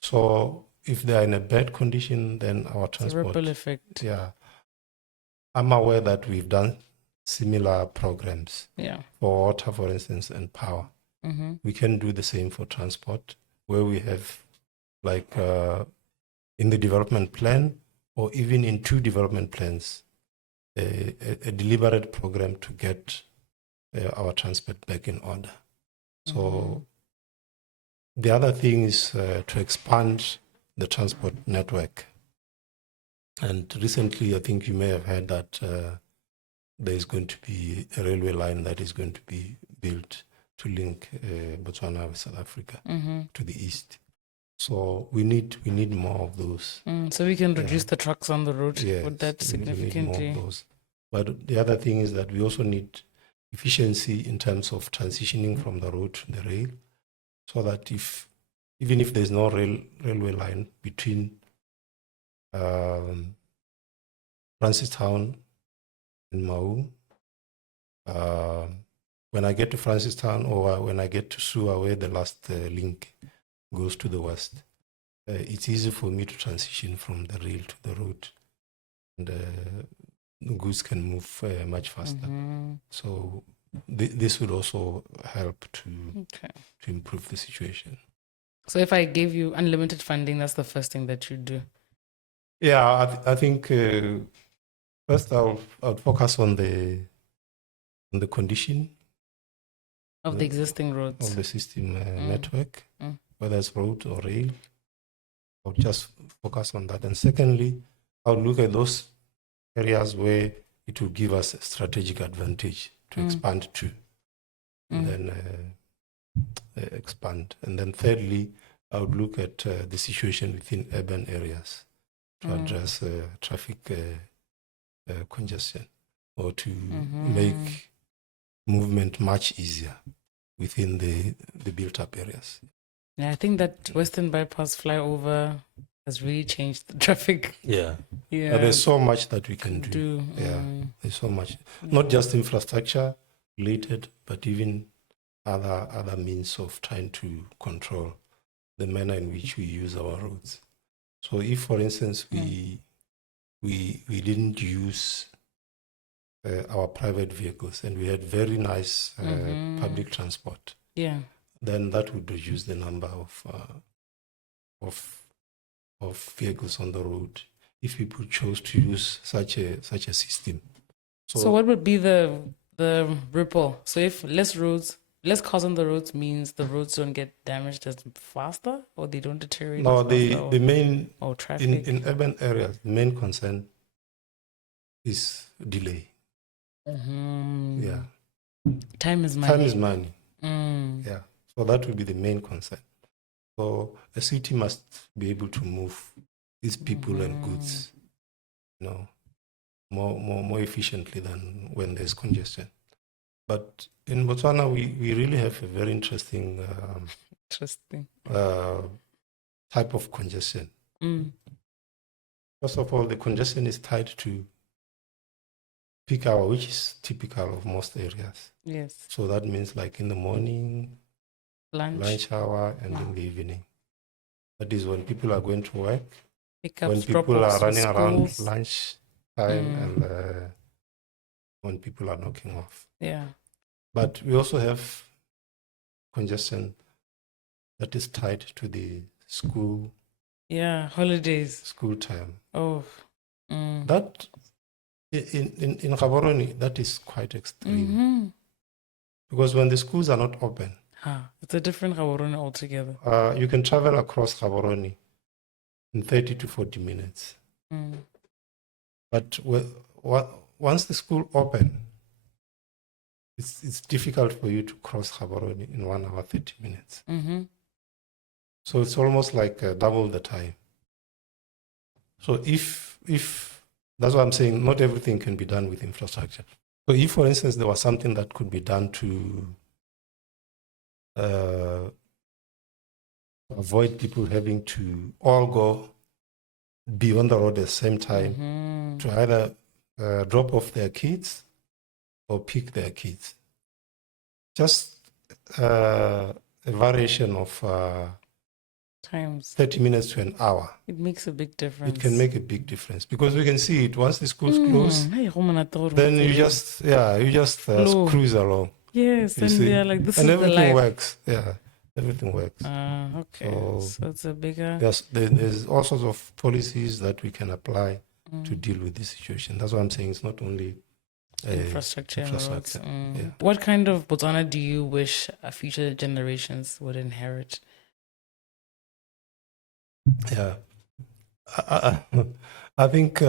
So if they are in a bad condition, then our transport... It's a ripple effect. Yeah. I'm aware that we've done similar programs for water, for instance, and power. Mm-hmm. We can do the same for transport, where we have, like, in the development plan, or even in 2 development plans, a deliberate program to get our transport back in order. So the other thing is to expand the transport network. And recently, I think you may have heard that there is going to be a railway line that is going to be built to link Botswana with South Africa to the east. So we need more of those. So we can reduce the trucks on the road. Yes, Would that we need more significantly? of those. But the other thing is that we also need efficiency in terms of transitioning from the road to the rail, so that even if there's no railway line between Francistown and Mau, when I get to Francistown or when I get to Sua, where the last link goes to the west, it's easy for me to transition from the rail to the road, and goods can move much faster. So this would also help to improve the situation. So if I gave you unlimited funding, that's the first thing that you do? Yeah, I think first I'll focus on the condition of the existing roads, of the system network, whether it's road or rail. I'll just focus on that. And secondly, I'll look at those areas where it will give us a strategic advantage to expand to, and then expand. And then thirdly, I would look at the situation within urban areas to address traffic congestion, or to make movement much easier within the built-up areas. Yeah, I think that Western Bypass flyover has really changed the traffic. Yeah. There's so much that we can do. Yeah, there's so much. Not just infrastructure related, but even other means of trying to control the manner in which we use our roads. So if, for instance, we didn't use our private vehicles and we had very nice public transport, then that would reduce the number of vehicles on the road if people chose to use such a system. So what would be the ripple? So if less cars on the roads means the roads don't get damaged as faster, or they don't deteriorate? No, the main traffic in urban areas, the main concern is delay. Yeah, time is money. Time is money. Yeah, so that would be the main concern. So a city must be able to move its people and goods, more efficiently than when there's congestion. But in Botswana, we really have a very interesting type of congestion. First of all, the congestion is tied to peak hour, which is typical of most areas. Yes. So that means like in the morning, lunch hour, and in the evening. That is when people are going to work, when people are running around lunch time, and when people are knocking off. Yeah. But we also have congestion that is tied to the school. Yeah, holidays. School time. Oh. That in Gaborone, that is quite extreme. Because when the schools are not open, it's a different Gaborone altogether. You can travel across Gaborone in 30 to 40 minutes. But once the school open, it's difficult for you to cross Gaborone in 1 hour 30 minutes. So it's almost like double the time. So if that's what I'm saying, not everything can be done with infrastructure. So if, for instance, there was something that could be done to avoid people having to all go be on the road at the same time, to either drop off their kids or pick their kids. Just a variation of times, 30 minutes to an hour. It makes a big difference. It can make a big difference because we can see it once the schools close. Then you just cruise along. Yes, and we are like, this and is everything the life. Works. Yeah, everything works. Okay, so it's a bigger. There's all sorts of policies that we can apply to deal with this situation. That's what I'm saying. It's not only infrastructure. Yeah. What kind of Botswana do you wish future generations would inherit? Yeah, I think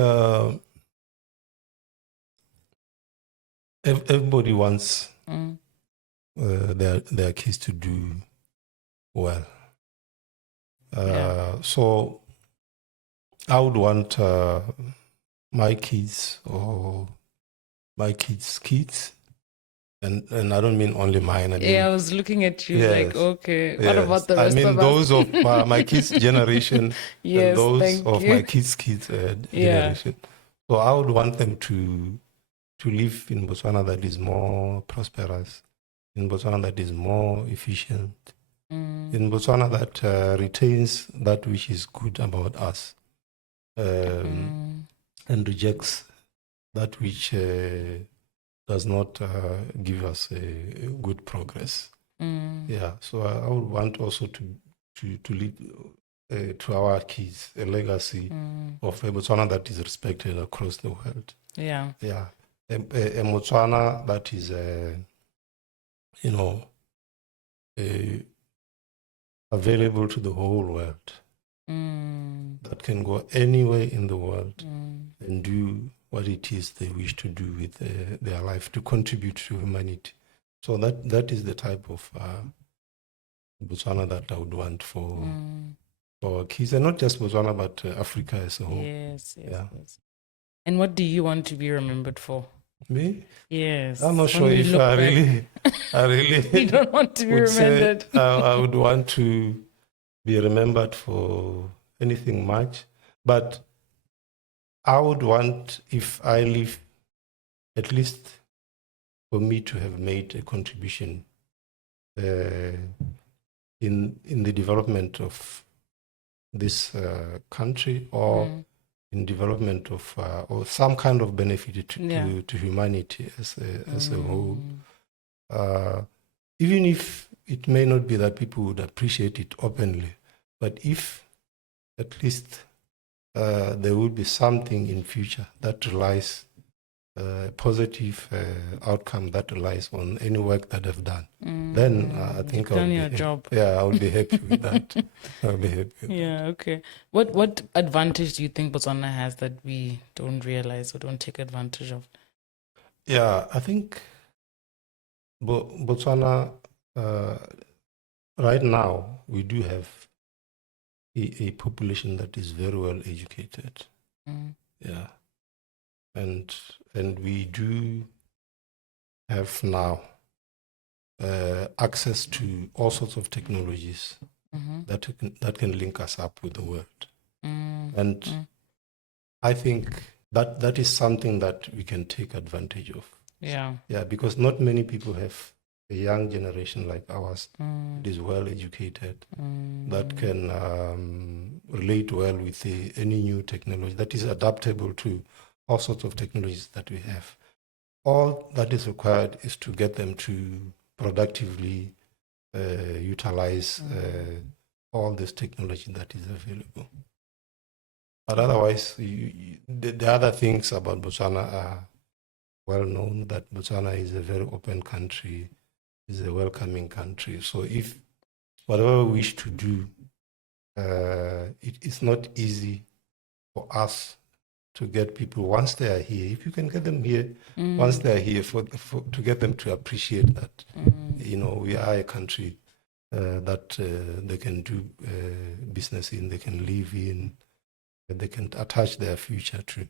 everybody wants their kids to do well. So I would want my kids or my kids' kids, and I don't mean only mine. I mean, I was looking at you like, okay, what yes. about the I rest mean of us? those of my kids' generation and Yes, those thank of you. my kids' generation. So I would want them to live in Botswana that is more prosperous, in Botswana that is more efficient, in Botswana that retains that which is good about us, and rejects that which does not give us a good progress. Yeah, so I would want also to leave to our kids a legacy of a Botswana that is respected across the world. Yeah. A Botswana that is, available to the whole world, that can go anywhere in the world and do what it is they wish to do with their life to contribute to humanity. So that is the type of Botswana that I would want for our kids, and not just Botswana, but Africa as a whole. Yes. And what do you want to be remembered for? Me? Yes. I'm not sure if I really you don't want to be remembered. I would want to be remembered for anything much, but I would want, if I live, at least for me to have made a contribution in the development of this country, or in development of or some kind of benefit to humanity as a whole. Even if it may not be that people would appreciate it openly, but if at least there would be something in future that relies positive outcome that relies on any work that I've done, then I think I'll be job. Yeah, I would be happy with that. I'll be happy with that. Okay. What advantage do you think Botswana has that we don't realize or don't take advantage of? Yeah, I think Botswana right now we do have a population that is very well educated. Yeah. And we do have now access to all sorts of technologies that can link us up with the world. And I think that is something that we can take advantage of. Yeah, because not many people have a young generation like ours that is well educated, that can relate well with any new technology, that is adaptable to all sorts of technologies that we have. All that is required is to get them to productively utilize all this technology that is available. But otherwise, the other things about Botswana are well known, that Botswana is a very open country, is a welcoming country. So if whatever we wish to do, it is not easy for us to get people once they are here. If you can get them here, once they are here, to get them to appreciate that, we are a country that they can do business in, they can live in, they can attach their future to.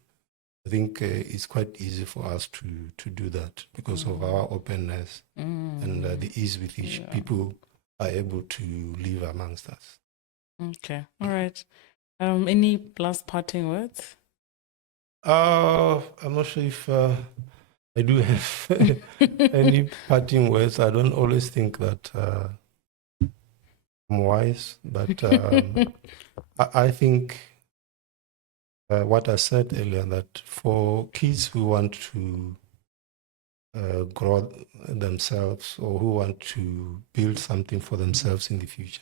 I think it's quite easy for us to do that because of our openness and the ease with which people are able to live amongst us. Okay, all right. Any last parting words? I'm not sure if I do have any parting words. I don't always think that I'm wise, but I think what I said earlier, that for kids who want to grow themselves or who want to build something for themselves in the future,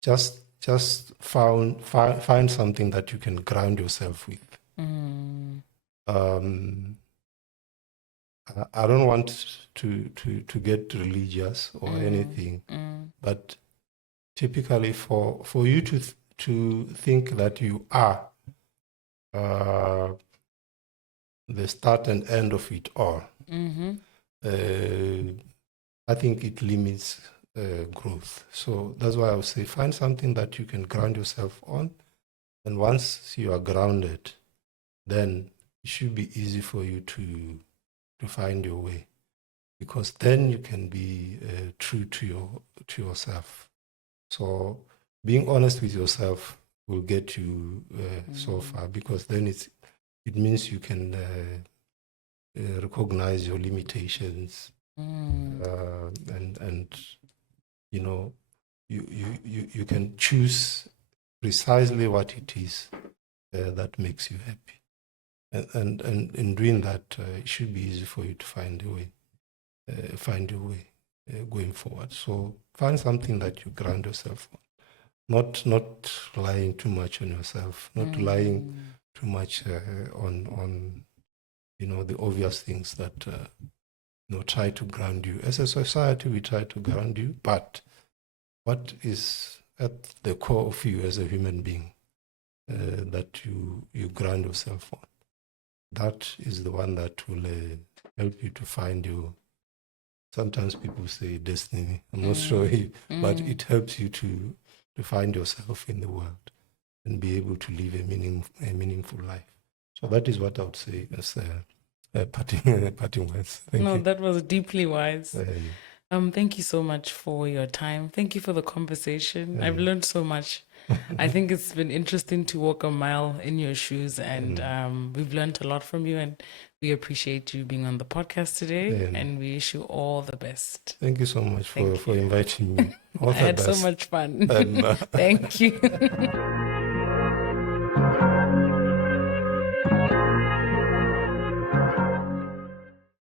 just find something that you can ground yourself with. I don't want to get religious or anything, but typically for you to think that you are the start and end of it all, I think it limits growth. So that's why I would say find something that you can ground yourself on. And once you are grounded, then it should be easy for you to find your way, because then you can be true to yourself. So being honest with yourself will get you so far, because then it means you can recognize your limitations, and you know, you can choose precisely what it is that makes you happy. And in doing that, it should be easy for you to find your way going forward. So find something that you ground yourself on. Not relying too much on yourself, not relying too much on the obvious things that try to ground you. As a society, we try to ground you, but what is at the core of you as a human being that you ground yourself on? That is the one that will help you to find your, sometimes people say destiny. I'm not sure, but it helps you to find yourself in the world and be able to live a meaningful life. So that is what I would say as parting words. Thank you. That was deeply wise. Thank you so much for your time. Thank you for the conversation. I've learned so much. I think it's been interesting to walk a mile in your shoes, and we've learned a lot from you, and we appreciate you being on the podcast today, and we wish you all the best. Thank you so much for inviting me. I had so much fun. Thank you.